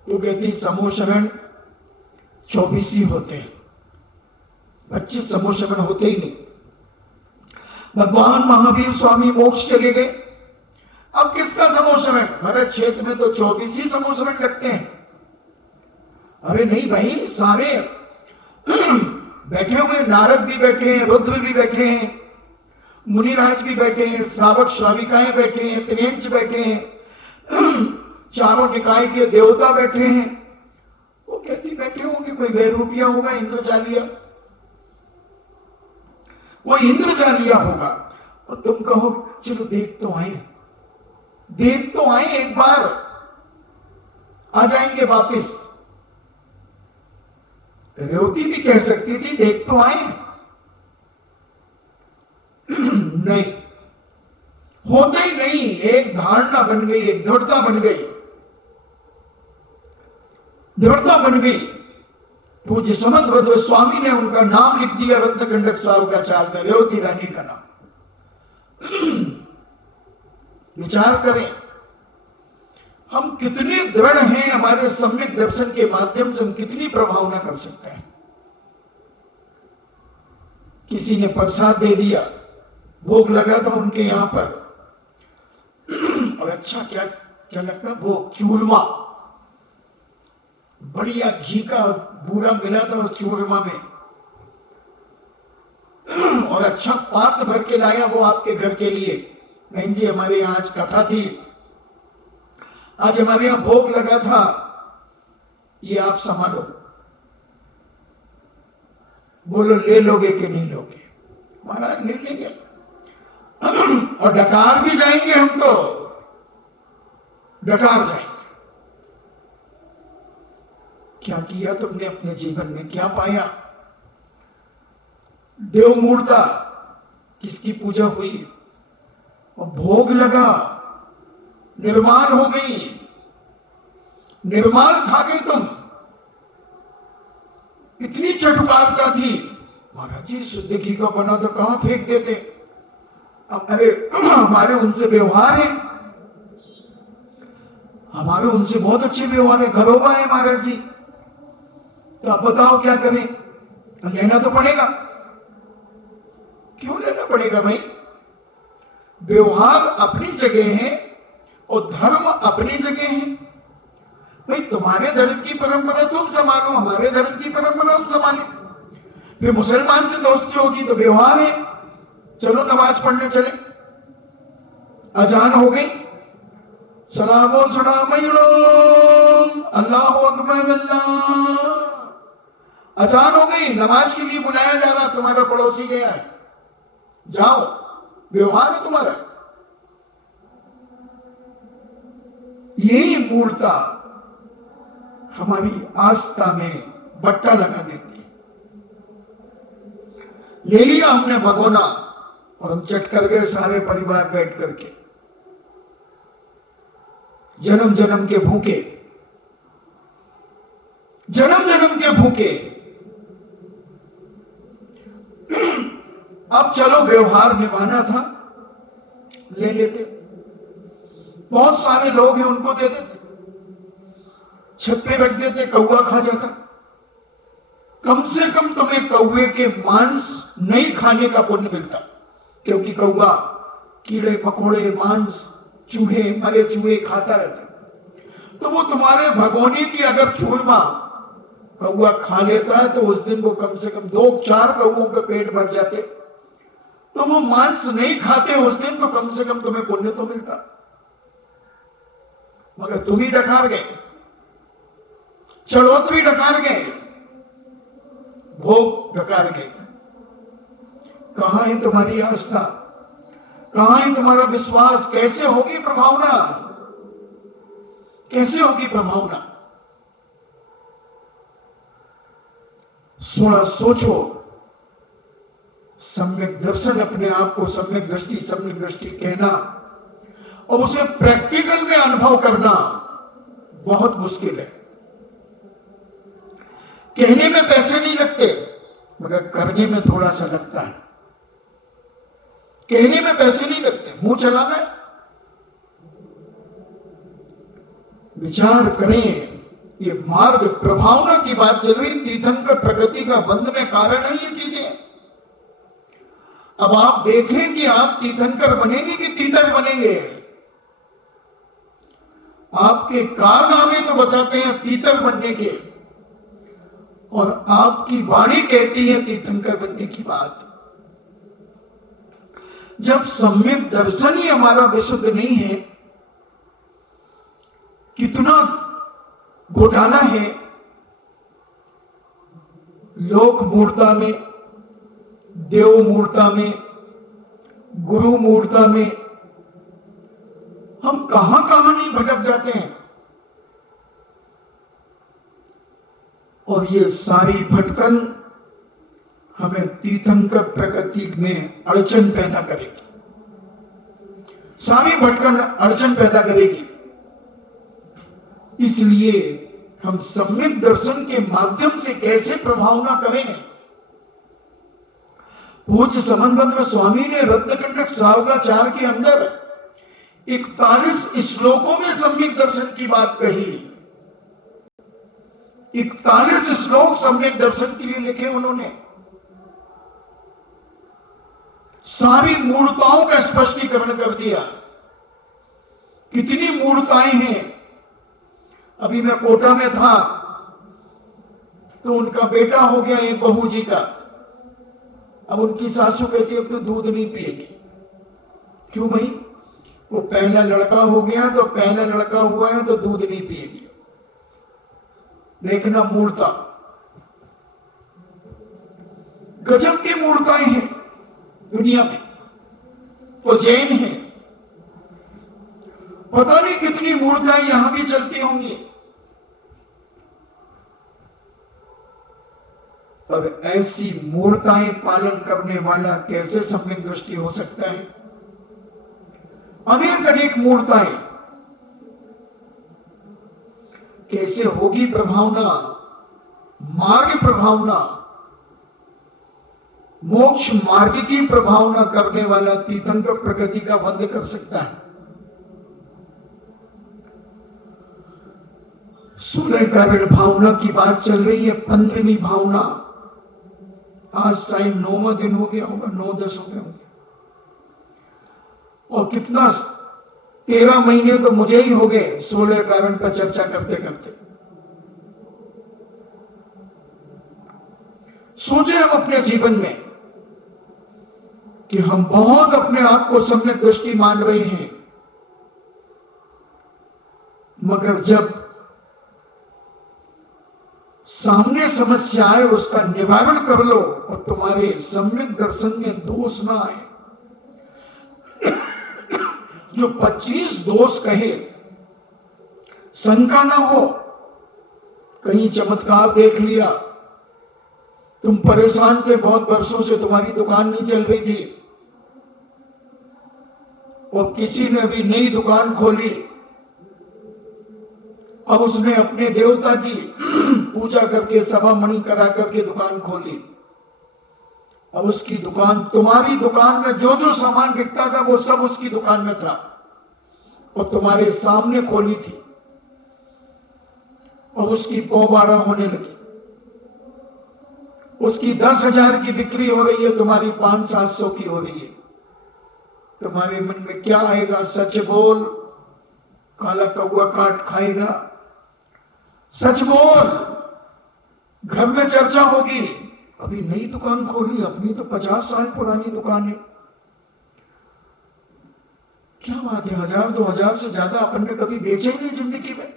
तो कहती समोसरण 24 ही होते हैं, 25 समोसरण होते ही नहीं। भगवान महावीर स्वामी मोक्ष चले गए, अब किसका समोसरण? भरत क्षेत्र में तो 24 ही समोसरण लगते हैं। अरे नहीं भाई, सारे बैठे हुए, नारद भी बैठे हैं, रुद्र भी बैठे हैं, मुनिराज भी बैठे हैं, श्रावक श्राविकाएं बैठे हैं, त्रियंच बैठे हैं, चारों निकाय के देवता बैठे हैं। वो कहती बैठे होंगे, कोई वैरूपिया होगा, इंद्रजालिया, वो इंद्रजालिया होगा। और तुम कहो चलो देख तो आए, देख तो आए, एक बार आ जाएंगे वापिस। रेवती भी कह सकती थी देख तो आए। नहीं, होते ही नहीं। एक धारणा बन गई, एक दृढ़ता बन गई, दृढ़ता बन गई। पूज्य समंत भद्र स्वामी ने उनका नाम लिख दिया रत्नकंडक स्वारुकाचार्य में, रेवती रानी का नाम। विचार करें हम कितने दृढ़ हैं, हमारे सम्यक दर्शन के माध्यम से हम कितनी प्रभावना कर सकते हैं। किसी ने प्रसाद दे दिया, भोग लगा था उनके यहां पर, और अच्छा क्या क्या लगता है वो चूरमा, बढ़िया घी का बूरा मिला था उस चूरमा में, और अच्छा पात्र भर के लाया वो आपके घर के लिए। बहन जी हमारे यहाँ आज कथा थी, आज हमारे यहां भोग लगा था, ये आप संभालो। बोलो ले लोगे कि नहीं लोगे? महाराज ले लेंगे। और डकार भी जाएंगे हम तो डकार जाएंगे। क्या किया तुमने अपने जीवन में, क्या पाया? देव मूर्ता किसकी पूजा हुई और भोग लगा, निर्माण हो गई, निर्माण खा गए तुम। इतनी चटुकारता थी। महाराज जी शुद्ध घी का बना तो कहां फेंक देते। अरे हमारे उनसे व्यवहार है, हमारे उनसे बहुत अच्छे व्यवहार है, घरोबा है महाराज जी। तो आप बताओ क्या करें? लेना तो पड़ेगा। क्यों लेना पड़ेगा भाई? व्यवहार अपनी जगह है और धर्म अपनी जगह है। भाई तुम्हारे धर्म की परंपरा तुम संभालो, हमारे धर्म की परंपरा हम संभालें। फिर मुसलमान से दोस्ती होगी तो व्यवहार है, चलो नमाज पढ़ने चले। अजान हो गई, सलामो सलाम अल्लाह अकबर अल्लाह। अजान हो गई, नमाज के लिए बुलाया जा रहा, तुम्हारा पड़ोसी गया है, जाओ, व्यवहार है तुम्हारा। यही मूर्ता हमारी आस्था में बट्टा लगा देती है। ले लिया हमने भगोना और हम चट कर गए सारे परिवार बैठ करके, जन्म जन्म के भूखे, जन्म जन्म के भूखे। अब चलो व्यवहार निभाना था, ले लेते। बहुत सारे लोग हैं, उनको दे देते, छत पे रख देते, कौवा खा जाता। कम से कम तुम्हें कौवे के मांस नहीं खाने का पुण्य मिलता, क्योंकि कौवा कीड़े मकोड़े, मांस, चूहे, मरे चूहे खाता रहता। तो वो तुम्हारे भगोने की अगर चूरमा कौवा खा लेता है तो उस दिन वो कम से कम 2-4 कौवों के पेट भर जाते। तो वो मांस नहीं खाते उस दिन, तो कम से कम तुम्हें पुण्य तो मिलता। मगर तुम ही डकार गए, चढ़ोतरी डकार गए, भोग डकार गए। कहां है तुम्हारी आस्था, कहां है तुम्हारा विश्वास? कैसे होगी प्रभावना, कैसे होगी प्रभावना? थोड़ा सोचो। सम्यक दर्शन, अपने आप को सम्यक दृष्टि कहना और उसे प्रैक्टिकल में अनुभव करना बहुत मुश्किल है। कहने में पैसे नहीं लगते, मगर करने में थोड़ा सा लगता है। कहने में पैसे नहीं लगते, मुंह चलाना है। विचार करें, ये मार्ग प्रभावना की बात चल रही, तीर्थंकर प्रकृति का बंध में कारण है ये चीजें। अब आप देखें कि आप तीर्थंकर बनेंगे कि तीतर बनेंगे। आपके कारनामे तो बताते हैं तीतर बनने के, और आपकी वाणी कहती है तीर्थंकर बनने की बात। जब सम्यक दर्शन ही हमारा विशुद्ध नहीं है, कितना घोटाला है लोक मूर्ता में, देव मूर्ता में, गुरु मूर्ता में। हम कहां कहां नहीं भटक जाते हैं। और ये सारी भटकन हमें तीर्थंकर प्रकृति में अड़चन पैदा करेगी, सारी भटकन अड़चन पैदा करेगी। इसलिए हम सम्यक दर्शन के माध्यम से कैसे प्रभावना करें? पूज्य समनभद्र स्वामी ने रत्नकंटक सावकाचार के अंदर 41 श्लोकों में सम्यक दर्शन की बात कही। 41 श्लोक सम्यक दर्शन के लिए लिखे उन्होंने। सारी मूर्ताओं का स्पष्टीकरण कर दिया। कितनी मूर्ताएं हैं। अभी मैं कोटा में था तो उनका बेटा हो गया एक बहू जी का। अब उनकी सासू कहती है अब तो दूध नहीं पिएगी। क्यों भाई? वो पहला लड़का हो गया, तो पहला लड़का हुआ है तो दूध नहीं पिएगी। देखना मूर्ता, गजब की मूर्ताएं हैं दुनिया में। वो जैन है। पता नहीं कितनी मूर्तियां यहां भी चलती होंगी, पर ऐसी मूर्ताएं पालन करने वाला कैसे सम्यक दृष्टि हो सकता है? अनेक अनेक मूर्ताएं, कैसे होगी प्रभावना, मार्ग प्रभावना, मोक्ष मार्ग की प्रभावना करने वाला तीर्थंकर प्रकृति का वध कर सकता है। 16 कारण भावना की बात चल रही है, 15वीं भावना। आज शायद 9वां दिन हो गया होगा, 9-10 हो गए होंगे, और कितना 13 महीने तो मुझे ही हो गए 16 कारण पर चर्चा करते करते। सोचे हम अपने जीवन में कि हम बहुत अपने आप को सम्यक दृष्टि मान रहे हैं, मगर जब सामने समस्या आए उसका निवारण कर लो और तुम्हारे सम्यक दर्शन में दोष ना आए। जो 25 दोष कहे, शंका ना हो, कहीं चमत्कार देख लिया, तुम परेशान थे बहुत वर्षों से, तुम्हारी दुकान नहीं चल रही थी और किसी ने अभी नई दुकान खोली, अब उसने अपने देवता की पूजा करके सभा मणि करा करके दुकान खोली। अब उसकी दुकान, तुम्हारी दुकान में जो जो सामान बिकता था वो सब उसकी दुकान में था और तुम्हारे सामने खोली थी। अब उसकी पौबारा होने लगी, उसकी 10,000 की बिक्री हो रही है, तुम्हारी 500-700 की हो रही है। तुम्हारे मन में क्या आएगा? सच बोल, काला कौवा काट खाएगा। सच बोल, घर में चर्चा होगी, अभी नई दुकान खोली, अपनी तो 50 साल पुरानी दुकान है। क्या बात है, 1000-2000 से ज्यादा अपन ने कभी बेचे ही नहीं जिंदगी में।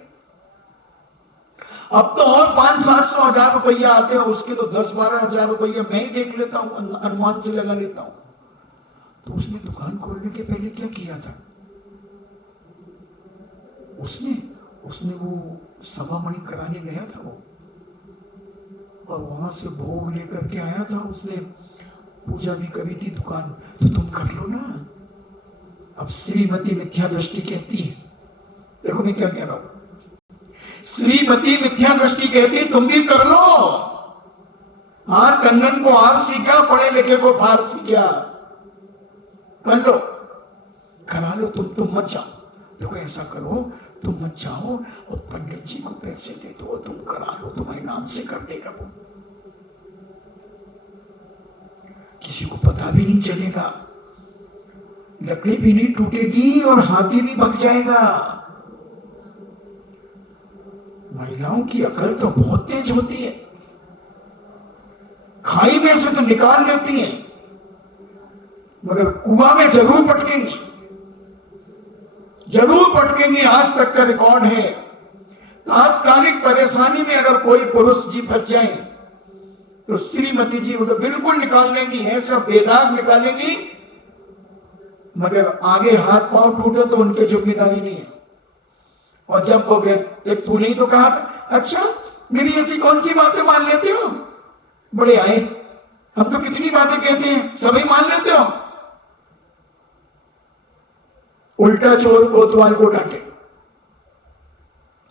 अब तो और 500-700 रुपया आते हैं, उसके तो 10-12 हजार रुपया मैं ही देख लेता हूं, अनुमान से लगा लेता हूं। तो उसने दुकान खोलने के पहले क्या किया था? उसने वो सभा मणि कराने गया था वो, और वहां से भोग लेकर के आया था, उसने पूजा भी करी थी दुकान। तो तुम कर लो ना। अब श्रीमती मिथ्या दृष्टि कहती है, देखो मैं क्या कह रहा हूं, श्रीमती मिथ्या दृष्टि कहती तुम भी कर लो। आज कंगन को हार सीखा, पढ़े लिखे को फारसी क्या, कर लो, करा लो, तुम मत जाओ। देखो ऐसा करो, तुम मत जाओ और पंडित जी को पैसे दे दो, तुम करा लो, तुम्हारे नाम से कर देगा वो, किसी को पता भी नहीं चलेगा, लकड़ी भी नहीं टूटेगी और हाथी भी भग जाएगा। महिलाओं की अकल तो बहुत तेज होती है, खाई में से तो निकाल लेती हैं, मगर कुआं में जरूर पटकेंगी, जरूर पटकेंगी। आज तक का रिकॉर्ड है, तात्कालिक परेशानी में अगर कोई पुरुष जी फंस जाए तो श्रीमती जी उधर बिल्कुल निकाल लेंगी, ऐसा बेदाग निकालेंगी, मगर आगे हाथ पांव टूटे तो उनकी जिम्मेदारी नहीं है। और जब वो गए, तू नहीं तो कहा था, अच्छा मेरी ऐसी कौन सी बातें मान लेते हो, बड़े आए, हम तो कितनी बातें कहते हैं, सभी मान लेते हो। उल्टा चोर कोतवाल को डांटे,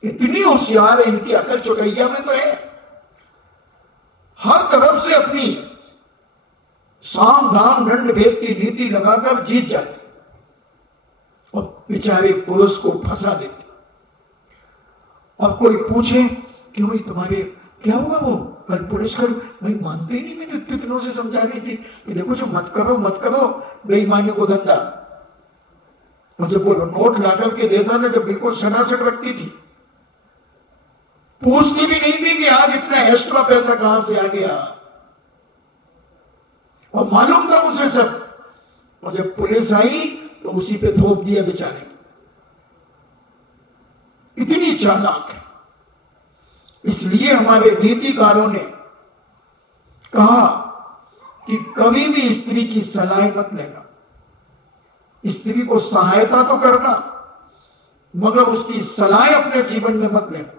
इतनी होशियार है, इनकी अकल चुटैया में तो है, हर तरफ से अपनी साम दाम दंड भेद की नीति लगाकर जीत जाते और बेचारे पुरुष को फंसा देते। अब कोई पूछे कि भाई तुम्हारे क्या हुआ, वो कल पुलिस कर, भाई मानते ही नहीं, मैं तो इतने दिनों से समझा रही थी कि देखो जो मत करो बेईमानी को धंधा। और जब वो नोट लाकर के देता था, जब बिल्कुल सनासट रखती थी, पूछती भी नहीं थी कि आज इतना एक्स्ट्रा पैसा कहां से आ गया, और मालूम था उसे सब। और जब पुलिस आई तो उसी पे थोप दिया बेचारे, इतनी चालाक है। इसलिए हमारे नीतिकारों ने कहा कि कभी भी स्त्री की सलाह मत लेना, स्त्री को सहायता तो करना, मगर उसकी सलाह अपने जीवन में मत लेना,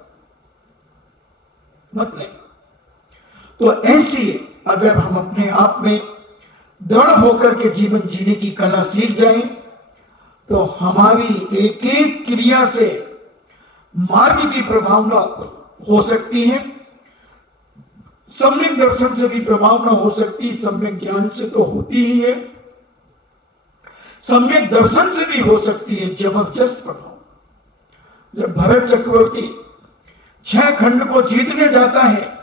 मत लेना। तो ऐसी अगर हम अपने आप में दृढ़ होकर के जीवन जीने की कला सीख जाएं, तो हमारी एक एक क्रिया से मार्ग की प्रभावना हो सकती है, सम्यक दर्शन से भी प्रभावना हो सकती है। सम्यक ज्ञान से तो होती ही है, सम्यक दर्शन से भी हो सकती है जबरदस्त प्रभाव। जब भरत चक्रवर्ती 6 खंड को जीतने जाता है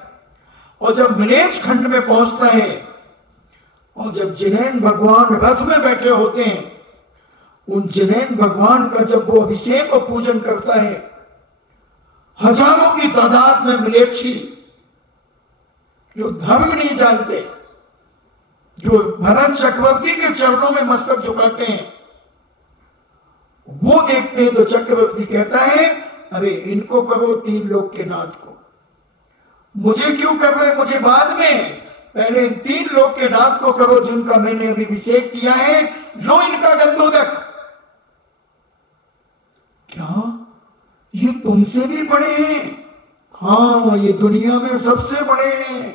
और जब मिलेज खंड में पहुंचता है और जब जिनेन्द्र भगवान रथ में बैठे होते हैं, उन जिनेन्द्र भगवान का जब वो अभिषेक और पूजन करता है, हजारों की तादाद में मिलेच्छी जो धर्म नहीं जानते, जो भरत चक्रवर्ती के चरणों में मस्तक झुकाते हैं, वो देखते हैं तो चक्रवर्ती कहता है, अरे इनको करो 3 लोक के नाथ को, मुझे क्यों कर रहे, मुझे बाद में, पहले इन 3 लोक के नाथ को करो जिनका मैंने अभी अभिषेक किया है, लो इनका गंधोदक। क्या ये तुमसे भी बड़े हैं? हाँ, ये दुनिया में सबसे बड़े हैं,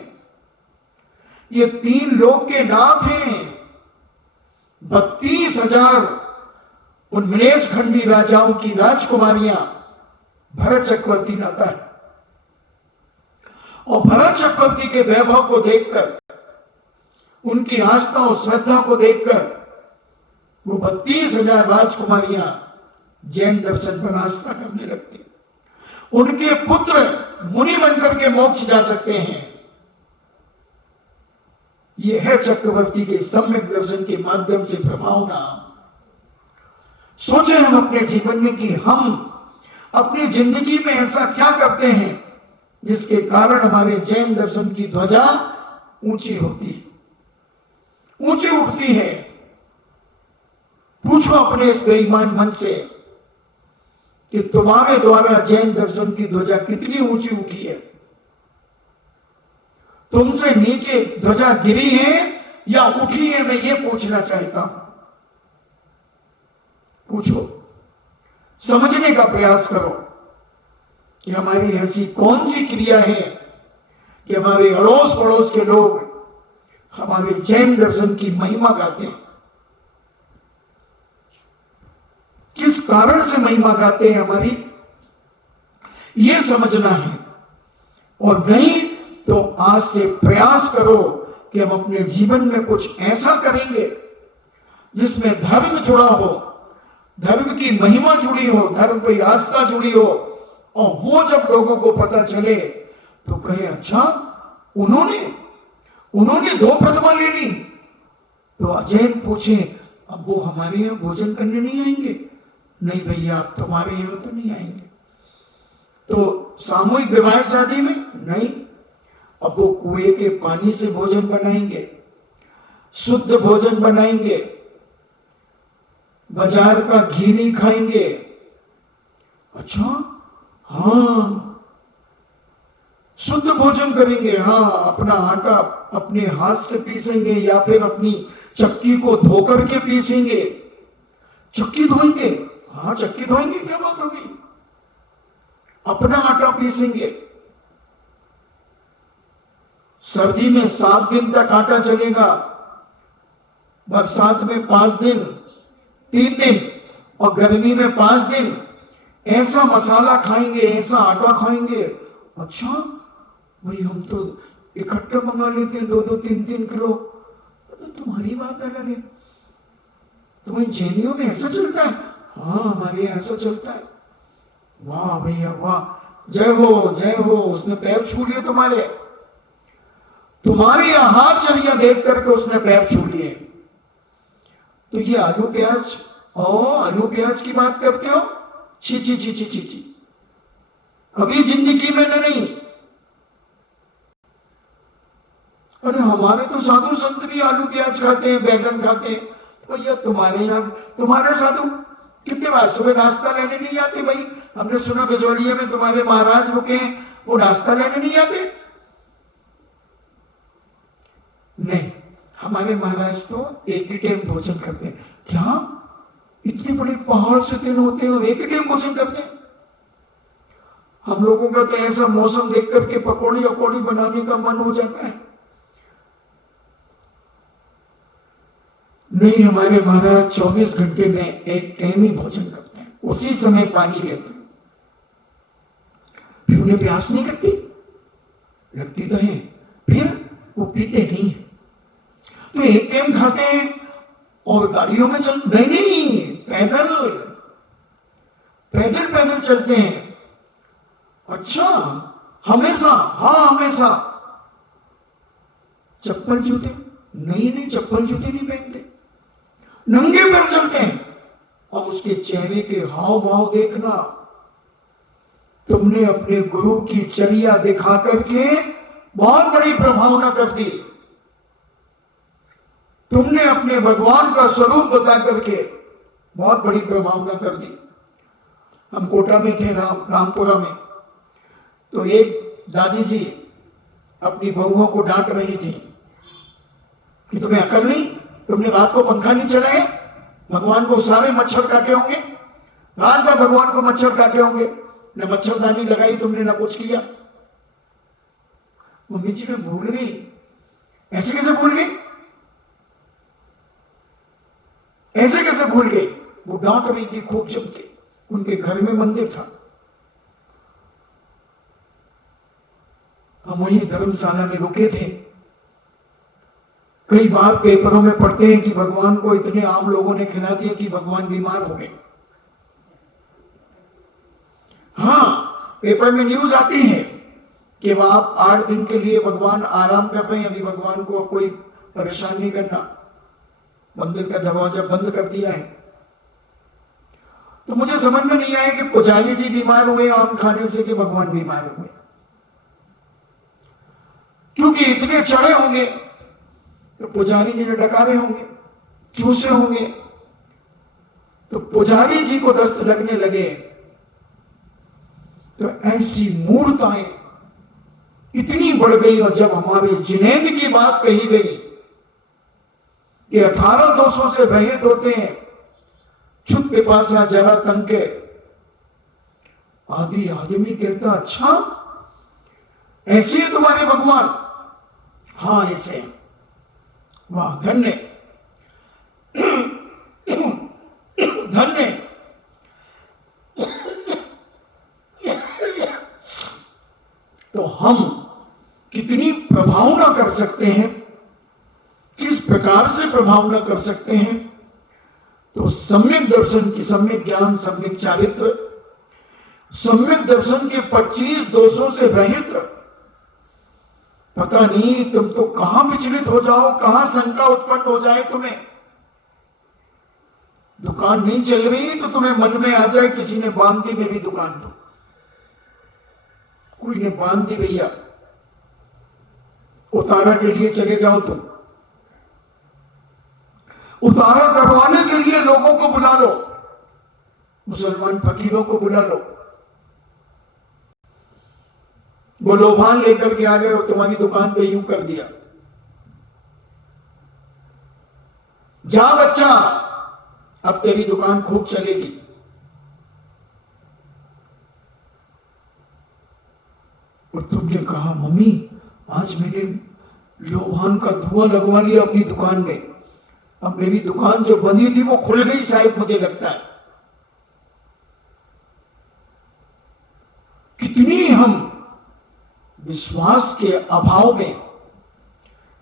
ये 3 लोक के नाथ हैं। 32,000 उन मिलेज खंडी राजाओं की राजकुमारियां भरत चक्रवर्ती लाता है, और भरत चक्रवर्ती के वैभव को देखकर, उनकी आस्था और श्रद्धा को देखकर वो 32,000 राजकुमारियां जैन दर्शन पर आस्था करने लगती। उनके पुत्र मुनि बनकर के मोक्ष जा सकते हैं। यह है चक्रवर्ती के सम्यक दर्शन के माध्यम से प्रभावना। सोचे हम अपने जीवन में कि हम अपनी जिंदगी में ऐसा क्या करते हैं जिसके कारण हमारे जैन दर्शन की ध्वजा ऊंची होती, ऊंची उठती है। पूछो अपने इस बेईमान मन से कि तुम्हारे द्वारा जैन दर्शन की ध्वजा कितनी ऊंची उठी है? तुमसे नीचे ध्वजा गिरी है या उठी है, मैं ये पूछना चाहता हूं। पूछो, समझने का प्रयास करो कि हमारी ऐसी कौन सी क्रिया है कि हमारे अड़ोस पड़ोस के लोग हमारे जैन दर्शन की महिमा गाते हैं। किस कारण से महिमा गाते हैं हमारी, यह समझना है। और नहीं तो आज से प्रयास करो कि हम अपने जीवन में कुछ ऐसा करेंगे जिसमें धर्म जुड़ा हो, धर्म की महिमा जुड़ी हो, धर्म पर आस्था जुड़ी हो, और वो जब लोगों को पता चले तो कहे, अच्छा उन्होंने 2 प्रतिमा ले ली। तो अजैन पूछे, अब वो हमारे यहां भोजन करने नहीं आएंगे? नहीं भैया, आप तुम्हारे यहां तो नहीं आएंगे। तो सामूहिक विवाह शादी में नहीं, अब वो कुएं के पानी से भोजन बनाएंगे, शुद्ध भोजन बनाएंगे, बाजार का घी नहीं खाएंगे। अच्छा, हाँ, शुद्ध भोजन करेंगे। हाँ, अपना आटा अपने हाथ से पीसेंगे या फिर अपनी चक्की को धोकर के पीसेंगे। चक्की धोएंगे? हाँ, चक्की धोएंगे, क्या बात होगी। अपना आटा पीसेंगे। सर्दी में 7 दिन तक आटा चलेगा, बरसात में 5 दिन, 3 दिन, और गर्मी में 5 दिन। ऐसा मसाला खाएंगे, ऐसा आटा खाएंगे। अच्छा भाई, हम तो इकट्ठा मंगा लेते हैं 2-2, 3-3 किलो। तो तुम्हारी बात अलग है, तुम्हारी जैनियों में ऐसा चलता है? हाँ, हमारे यहाँ ऐसा चलता है। वाह भैया वाह, जय हो जय हो। उसने पैर छू लिए तुम्हारे यहाँ हाथ चलिया देख करके उसने पैर छू लिए। तो ये आलू प्याज की बात करते हो? छी छी छी छी छी छी, कभी जिंदगी में नहीं। अरे हमारे तो साधु संत भी आलू प्याज खाते हैं, बैगन खाते हैं। तो भैया तुम्हारे यहाँ, तुम्हारे साधु कितने बार सुबह नाश्ता लेने नहीं आते? भाई हमने सुना बिजौलिया में तुम्हारे महाराज रुके हैं, वो नाश्ता लेने नहीं आते? नहीं, हमारे महाराज तो एक ही टाइम भोजन करते हैं। क्या इतने बड़े पहाड़ से दिन होते हैं और एक ही टाइम भोजन करते हैं। हम लोगों का तो ऐसा मौसम देख करके पकौड़ी अकौड़ी बनाने का मन हो जाता है। नहीं, हमारे महाराज 24 घंटे में एक टाइम ही भोजन करते हैं, उसी समय पानी लेते हैं। फिर उन्हें प्यास नहीं लगती, लगती तो है, फिर वो पीते नहीं है। तो एक टाइम खाते हैं और गाड़ियों में चल नहीं, पैदल पैदल पैदल चलते हैं। अच्छा, हमेशा? हाँ हमेशा। चप्पल जूते? नहीं, चप्पल जूते नहीं पहनते, नंगे पैर चलते हैं। और उसके चेहरे के हाव भाव देखना। तुमने अपने गुरु की चर्या दिखा करके बहुत बड़ी प्रभावना कर दी। तुमने अपने भगवान का स्वरूप बता करके बहुत बड़ी प्रभावना कर दी। हम कोटा में थे, रामपुरा में, तो एक दादी जी अपनी बहुओं को डांट रही थी कि तुम्हें अकल नहीं, तुमने रात को पंखा नहीं चलाया, भगवान को सारे मच्छर काटे होंगे, रात भर भगवान को मच्छर काटे होंगे, न मच्छरदानी लगाई तुमने, न कुछ किया। मम्मी जी मैं भूल गई। ऐसे कैसे भूल गई? ऐसे कैसे भूल गई? वो डांट रही थी खूब जम के। उनके घर में मंदिर था, हम वही धर्मशाला में रुके थे। कई बार पेपरों में पढ़ते हैं कि भगवान को इतने आम लोगों ने खिला दिया कि भगवान बीमार हो गए। हाँ, पेपर में न्यूज आती है कि वह आप 8 दिन के लिए भगवान आराम कर रहे हैं, अभी भगवान को कोई परेशान नहीं करना, मंदिर का दरवाजा बंद कर दिया है। तो मुझे समझ में नहीं आया कि पुजारी जी बीमार हुए आम खाने से कि भगवान बीमार हुए, क्योंकि इतने चढ़े होंगे तो पुजारी जी ने डकारे होंगे, चूसे होंगे, तो पुजारी जी को दस्त लगने लगे। तो ऐसी मूर्ताएं इतनी बढ़ गई। और जब हमारे जुनैद की बात कही गई कि 18 दोषों से रहित होते हैं, छुप पिपासा जरा तन के, आदि आदमी कहता अच्छा ऐसे है तुम्हारे भगवान? हाँ ऐसे हैं। वाह, धन्य धन्य। तो हम कितनी प्रभावना कर सकते हैं, किस प्रकार से प्रभावना कर सकते हैं? तो सम्यक दर्शन की, सम्यक ज्ञान, सम्यक चारित्र, सम्यक दर्शन के 25 दोषों से रहित। पता नहीं तुम तो कहां विचलित हो जाओ, कहां शंका उत्पन्न हो जाए तुम्हें। दुकान नहीं चल रही तो तुम्हें मन में आ जाए किसी ने बांध दी मेरी दुकान, तो कोई ने बांध दी भैया, उतारा के लिए चले जाओ तुम, उतारा करवाने के लिए लोगों को बुला लो, मुसलमान फकीरों को बुला लो, वो लोभान लेकर के आ गए और तुम्हारी दुकान पे यूं कर दिया, जा बच्चा अब तेरी दुकान खूब चलेगी। और तुमने कहा मम्मी आज मैंने लोभान का धुआं लगवा लिया अपनी दुकान में, अब मेरी दुकान जो बंदी थी वो खुल गई शायद, मुझे लगता है। कितनी हम विश्वास के अभाव में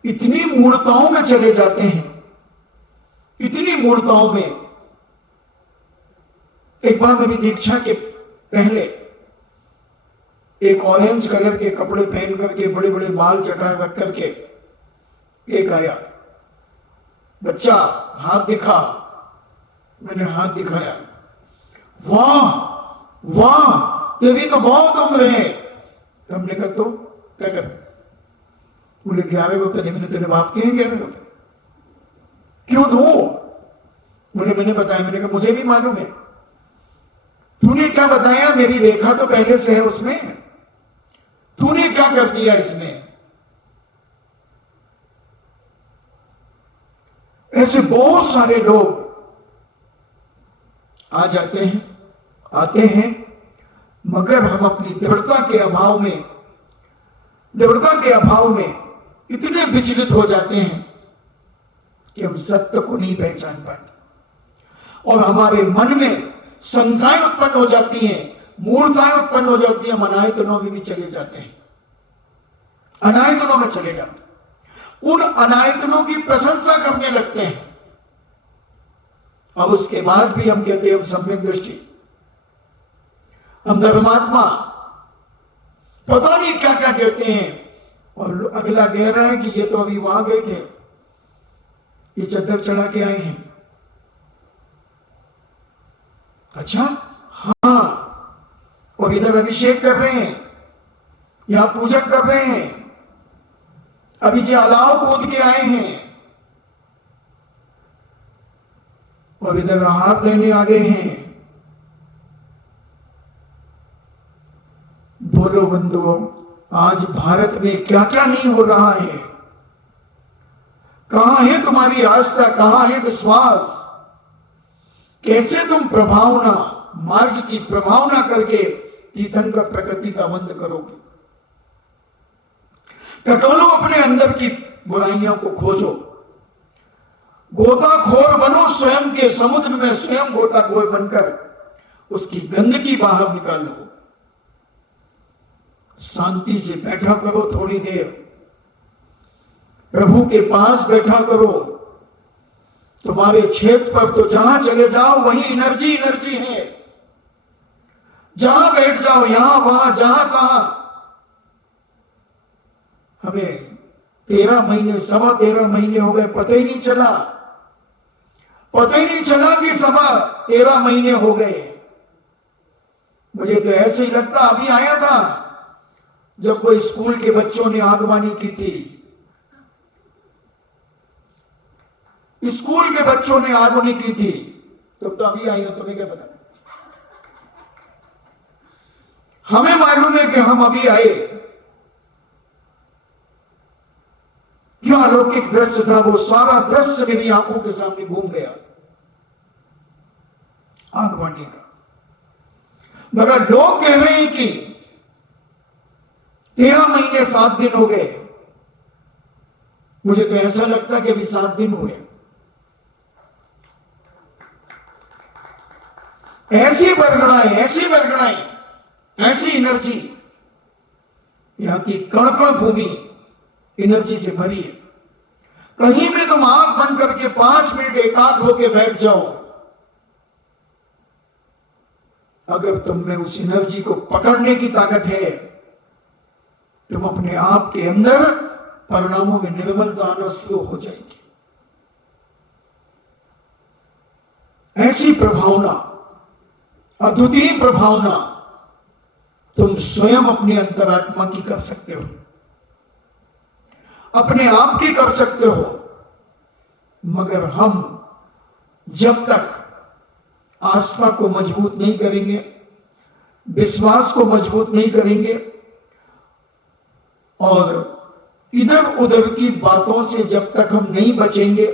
इतनी मूर्ताओं में चले जाते हैं, इतनी मूर्ताओं में। एक बार मेरी दीक्षा के पहले एक ऑरेंज कलर के कपड़े पहन करके, बड़े बड़े बाल जटा रख करके एक आया, बच्चा हाथ दिखा। मैंने हाथ दिखाया, वाह वाह तेरी तो बहुत उम्र है। तो हमने कहा तो क्या कर? बोले 11 रुपए थे, मैंने तेरे बाप के हैं 11 रुपए, क्यों दो? बोले मैंने बताया। मैंने कहा मुझे भी मालूम है। तूने क्या बताया? मेरी रेखा तो पहले से है उसमें, तूने क्या कर दिया इसमें? ऐसे बहुत सारे लोग आ जाते हैं, आते हैं, मगर हम अपनी दृढ़ता के अभाव में इतने विचलित हो जाते हैं कि हम सत्य को नहीं पहचान पाते और हमारे मन में शंकाएं उत्पन्न हो जाती हैं, मूर्ताएं उत्पन्न हो जाती हैं, हम अनायतनों में भी चले जाते हैं, अनायतनों में चले जाते हैं, उन अनायतनों की प्रशंसा करने लगते हैं। और उसके बाद भी हम कहते हैं हम सम्यक दृष्टि, हम धर्मात्मा, पता नहीं क्या क्या कहते हैं। और अगला कह रहा है कि ये तो अभी वहां गए थे, ये चद्दर चढ़ा के आए हैं। अच्छा, हाँ, और इधर अभिषेक कर रहे हैं, यहां पूजन कर रहे हैं, अभी जी अलाव कूद के आए हैं और इधर हाथ देने आ गए हैं। बोलो बंधुओं, आज भारत में क्या क्या नहीं हो रहा है। कहां है तुम्हारी आस्था, कहां है विश्वास? कैसे तुम प्रभावना, मार्ग की प्रभावना करके तीर्थंकर प्रकृति का बंद करोगे? टटोलो अपने अंदर की बुराइयों को, खोजो, गोताखोर बनो स्वयं के समुद्र में, स्वयं गोताखोर बनकर उसकी गंदगी बाहर निकालो। शांति से बैठा करो, थोड़ी देर प्रभु के पास बैठा करो। तुम्हारे क्षेत्र पर तो जहां चले जाओ वहीं एनर्जी है, जहां बैठ जाओ, यहां वहां जहां तहां। हमें 13 महीने, 13.25 महीने हो गए, पता ही नहीं चला कि 13.25 महीने हो गए। मुझे तो ऐसे ही लगता अभी आया था जब कोई स्कूल के बच्चों ने आगवानी की थी, स्कूल के बच्चों ने आगवानी की थी, तुम तो अभी आई हो, तुम्हें क्या पता? हमें मालूम है कि हम अभी आए। क्या अलौकिक दृश्य था, वो सारा दृश्य मेरी आंखों के सामने घूम गया आगवानी का। मगर लोग कह रहे हैं कि 13 महीने 7 दिन हो गए। मुझे तो ऐसा लगता कि अभी 7 दिन हुए। ऐसी बरगड़ाएं, ऐसी एनर्जी, यहां की कण भूमि एनर्जी से भरी है। कहीं भी तुम आंख बंद करके 5 मिनट एकाग्र होकर बैठ जाओ, अगर तुम में उस एनर्जी को पकड़ने की ताकत है, तुम अपने आप के अंदर परिणामों में निर्मलता आना शुरू हो जाएगी। ऐसी प्रभावना, अद्वितीय प्रभावना तुम स्वयं अपने अंतरात्मा की कर सकते हो, अपने आप की कर सकते हो। मगर हम जब तक आस्था को मजबूत नहीं करेंगे, विश्वास को मजबूत नहीं करेंगे और इधर उधर की बातों से जब तक हम नहीं बचेंगे,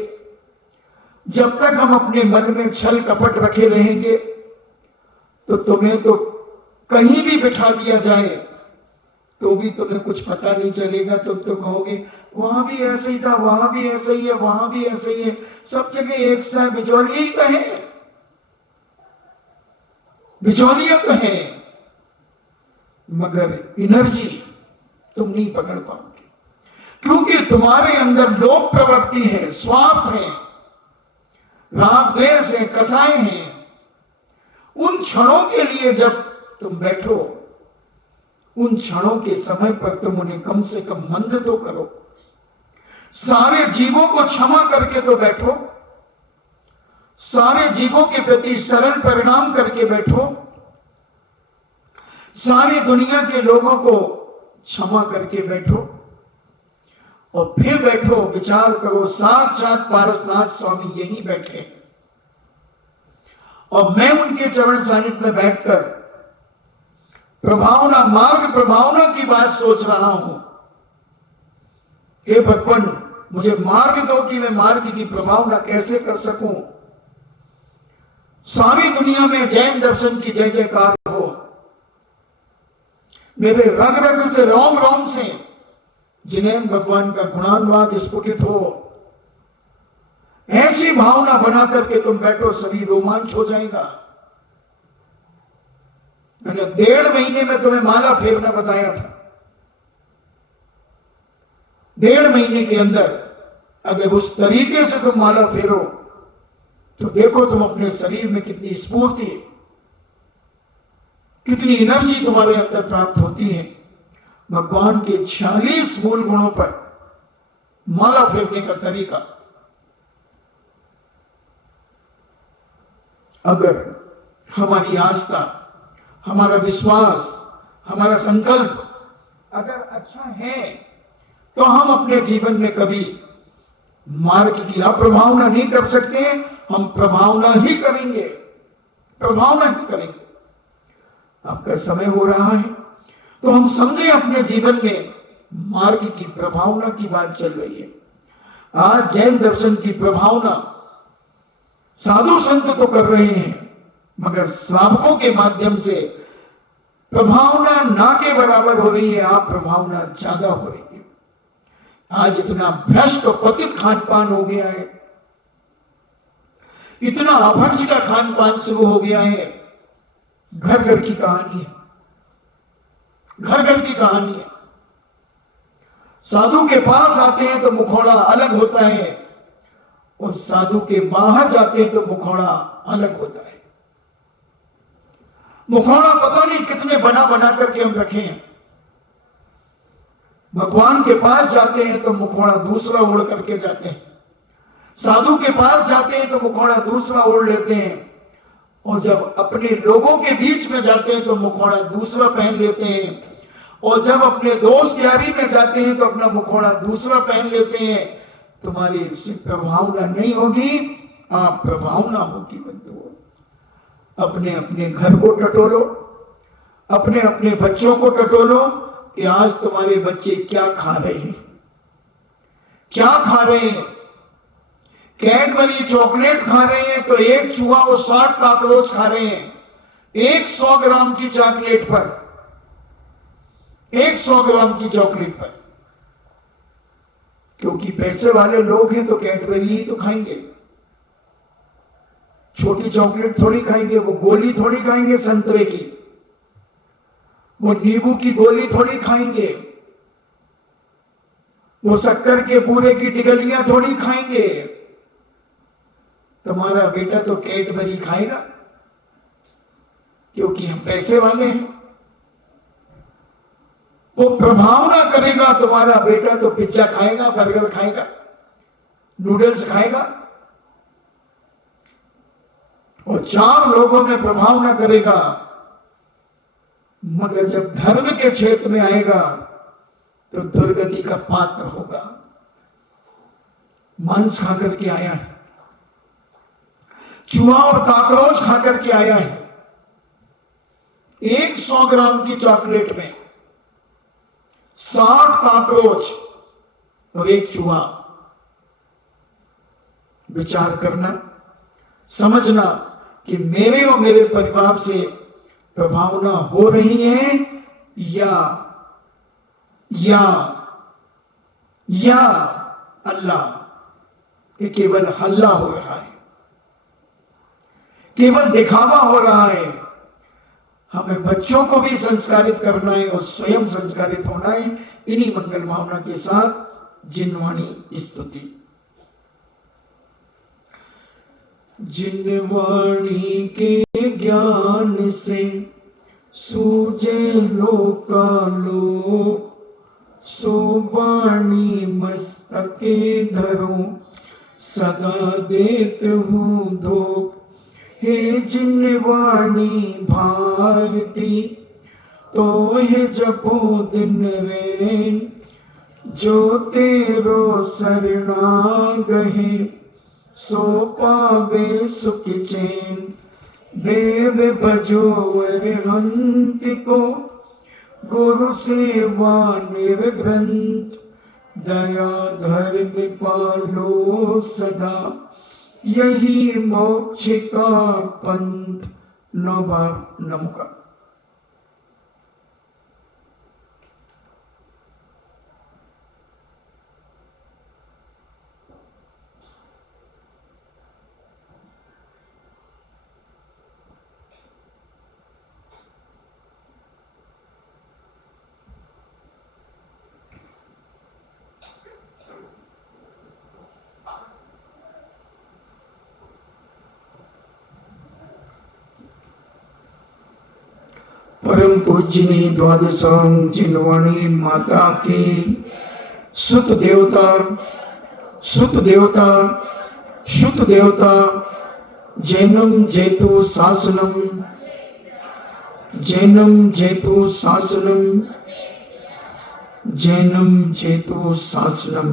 जब तक हम अपने मन में छल कपट रखे रहेंगे, तो तुम्हें तो कहीं भी बिठा दिया जाए तो भी तुम्हें कुछ पता नहीं चलेगा। तुम तो कहोगे वहां भी ऐसे ही था, वहां भी ऐसे ही है, वहां भी ऐसे ही है, सब जगह एक सा बिचौलिया ही तो है, बिचौलिया तो है, मगर एनर्जी तुम नहीं पकड़ पाओगे, क्योंकि तुम्हारे अंदर लोभ प्रवृत्ति है, स्वार्थ है, राग द्वेष है, कसाय है। उन क्षणों के लिए जब तुम बैठो, उन क्षणों के समय पर तुम उन्हें कम से कम मंद तो करो, सारे जीवों को क्षमा करके तो बैठो, सारे जीवों के प्रति सरल परिणाम करके बैठो, सारी दुनिया के लोगों को क्षमा करके बैठो और फिर बैठो, विचार करो साक्षात पारसनाथ स्वामी यही बैठे हैं और मैं उनके चरण सानिध्य में बैठकर प्रभावना, मार्ग प्रभावना की बात सोच रहा हूं। हे भगवान, मुझे मार्ग दो कि मैं मार्ग की प्रभावना कैसे कर सकूं। सारी दुनिया में जैन दर्शन की जय जयकार हो, मेरे रग रग से रोम रोम से जिन्हें भगवान का गुणानुवाद स्फुटित हो, ऐसी भावना बना करके तुम बैठो, शरीर रोमांच हो जाएगा। मैंने 1.5 महीने में तुम्हें माला फेरना बताया था। 1.5 महीने के अंदर अगर उस तरीके से तुम माला फेरो तो देखो तुम अपने शरीर में कितनी स्फूर्ति, कितनी एनर्जी तुम्हारे अंदर प्राप्त होती है। भगवान के 46 मूल गुणों पर माला फेरने का तरीका, अगर हमारी आस्था, हमारा विश्वास, हमारा संकल्प अगर अच्छा है तो हम अपने जीवन में कभी मार्ग की अप्रभावना नहीं कर सकते, हम प्रभावना ही करेंगे, प्रभावना ही करेंगे। आपका समय हो रहा है तो हम समझे अपने जीवन में मार्ग की प्रभावना की बात चल रही है। आज जैन दर्शन की प्रभावना साधु संत तो कर रहे हैं, मगर श्रावकों के माध्यम से प्रभावना ना के बराबर हो रही है, आप प्रभावना ज्यादा हो रही है। आज इतना भ्रष्ट और पतित खान पान हो गया है, इतना अभक्ष का खान पान शुरू हो गया है। घर घर की कहानी है, घर घर की कहानी है। साधु के पास आते हैं तो मुखौड़ा अलग होता है, और साधु के बाहर जाते हैं तो मुखौड़ा अलग होता है। मुखौड़ा पता नहीं कितने बना बना करके हम रखे हैं। भगवान के पास जाते हैं तो मुखौड़ा दूसरा ओढ़ करके जाते हैं, साधु के पास जाते हैं तो मुखौड़ा दूसरा ओढ़ लेते हैं, और जब अपने लोगों के बीच में जाते हैं तो मुखौड़ा दूसरा पहन लेते हैं, और जब अपने दोस्त यारी में जाते हैं तो अपना मुखौड़ा दूसरा पहन लेते हैं। तुम्हारी प्रभावना नहीं होगी, आप प्रभावना होगी बंधुओं। अपने अपने घर को टटोलो, अपने अपने बच्चों को टटोलो कि आज तुम्हारे बच्चे क्या खा रहे हैं, क्या खा रहे हैं। कैडबरी चॉकलेट खा रहे हैं तो एक चूहा और 60 कॉकरोच खा रहे हैं, 100 ग्राम की चॉकलेट पर, 100 ग्राम की चॉकलेट पर। क्योंकि पैसे वाले लोग हैं तो कैडबरी ही तो खाएंगे, छोटी चॉकलेट थोड़ी खाएंगे, वो गोली थोड़ी खाएंगे संतरे की, वो नींबू की गोली थोड़ी खाएंगे, वो शक्कर के बूरे की टिकलियां थोड़ी खाएंगे। तुम्हारा बेटा तो कैडबरी खाएगा क्योंकि हम पैसे वाले हैं। वो प्रभावना करेगा, तुम्हारा बेटा तो पिज्जा खाएगा, बर्गर खाएगा, नूडल्स खाएगा, और 4 लोगों में प्रभावना करेगा। मगर जब धर्म के क्षेत्र में आएगा तो दुर्गति का पात्र होगा। मांस खा करके आया है, चूहा और काकरोच खा करके आया है। 100 ग्राम की चॉकलेट में 60 काकरोच और 1 चूहा। विचार करना, समझना कि मेरे और मेरे परिवार से प्रभावना हो रही है या अल्लाह कि केवल हल्ला हो रहा है, केवल दिखावा हो रहा है। हमें बच्चों को भी संस्कारित करना है और स्वयं संस्कारित होना है। इन्हीं मंगल भावना के साथ जिनवाणी स्तुति। जिनवाणी के ज्ञान से सूझे लोकालोक, सो वाणी मस्तके धरो सदा देत हूँ धोख। हे जिनवाणी भारती तो हे जपो दिन रैन, जो तेरो शरणागहे सो पावे सुख चैन। देव भजो अरहंत को गुरु सेवा निर्ग्रंथ, दया धर्म पालो सदा यही मोक्ष का पंथ। 9 बार नमोकार। परम पूजनी द्वादशांग जिनवाणी माता की सुत देवता सुत देवता सुत देवता जैनम जैतु शासनम जैनम जैतु शासनम जैनम जैतु शासनम।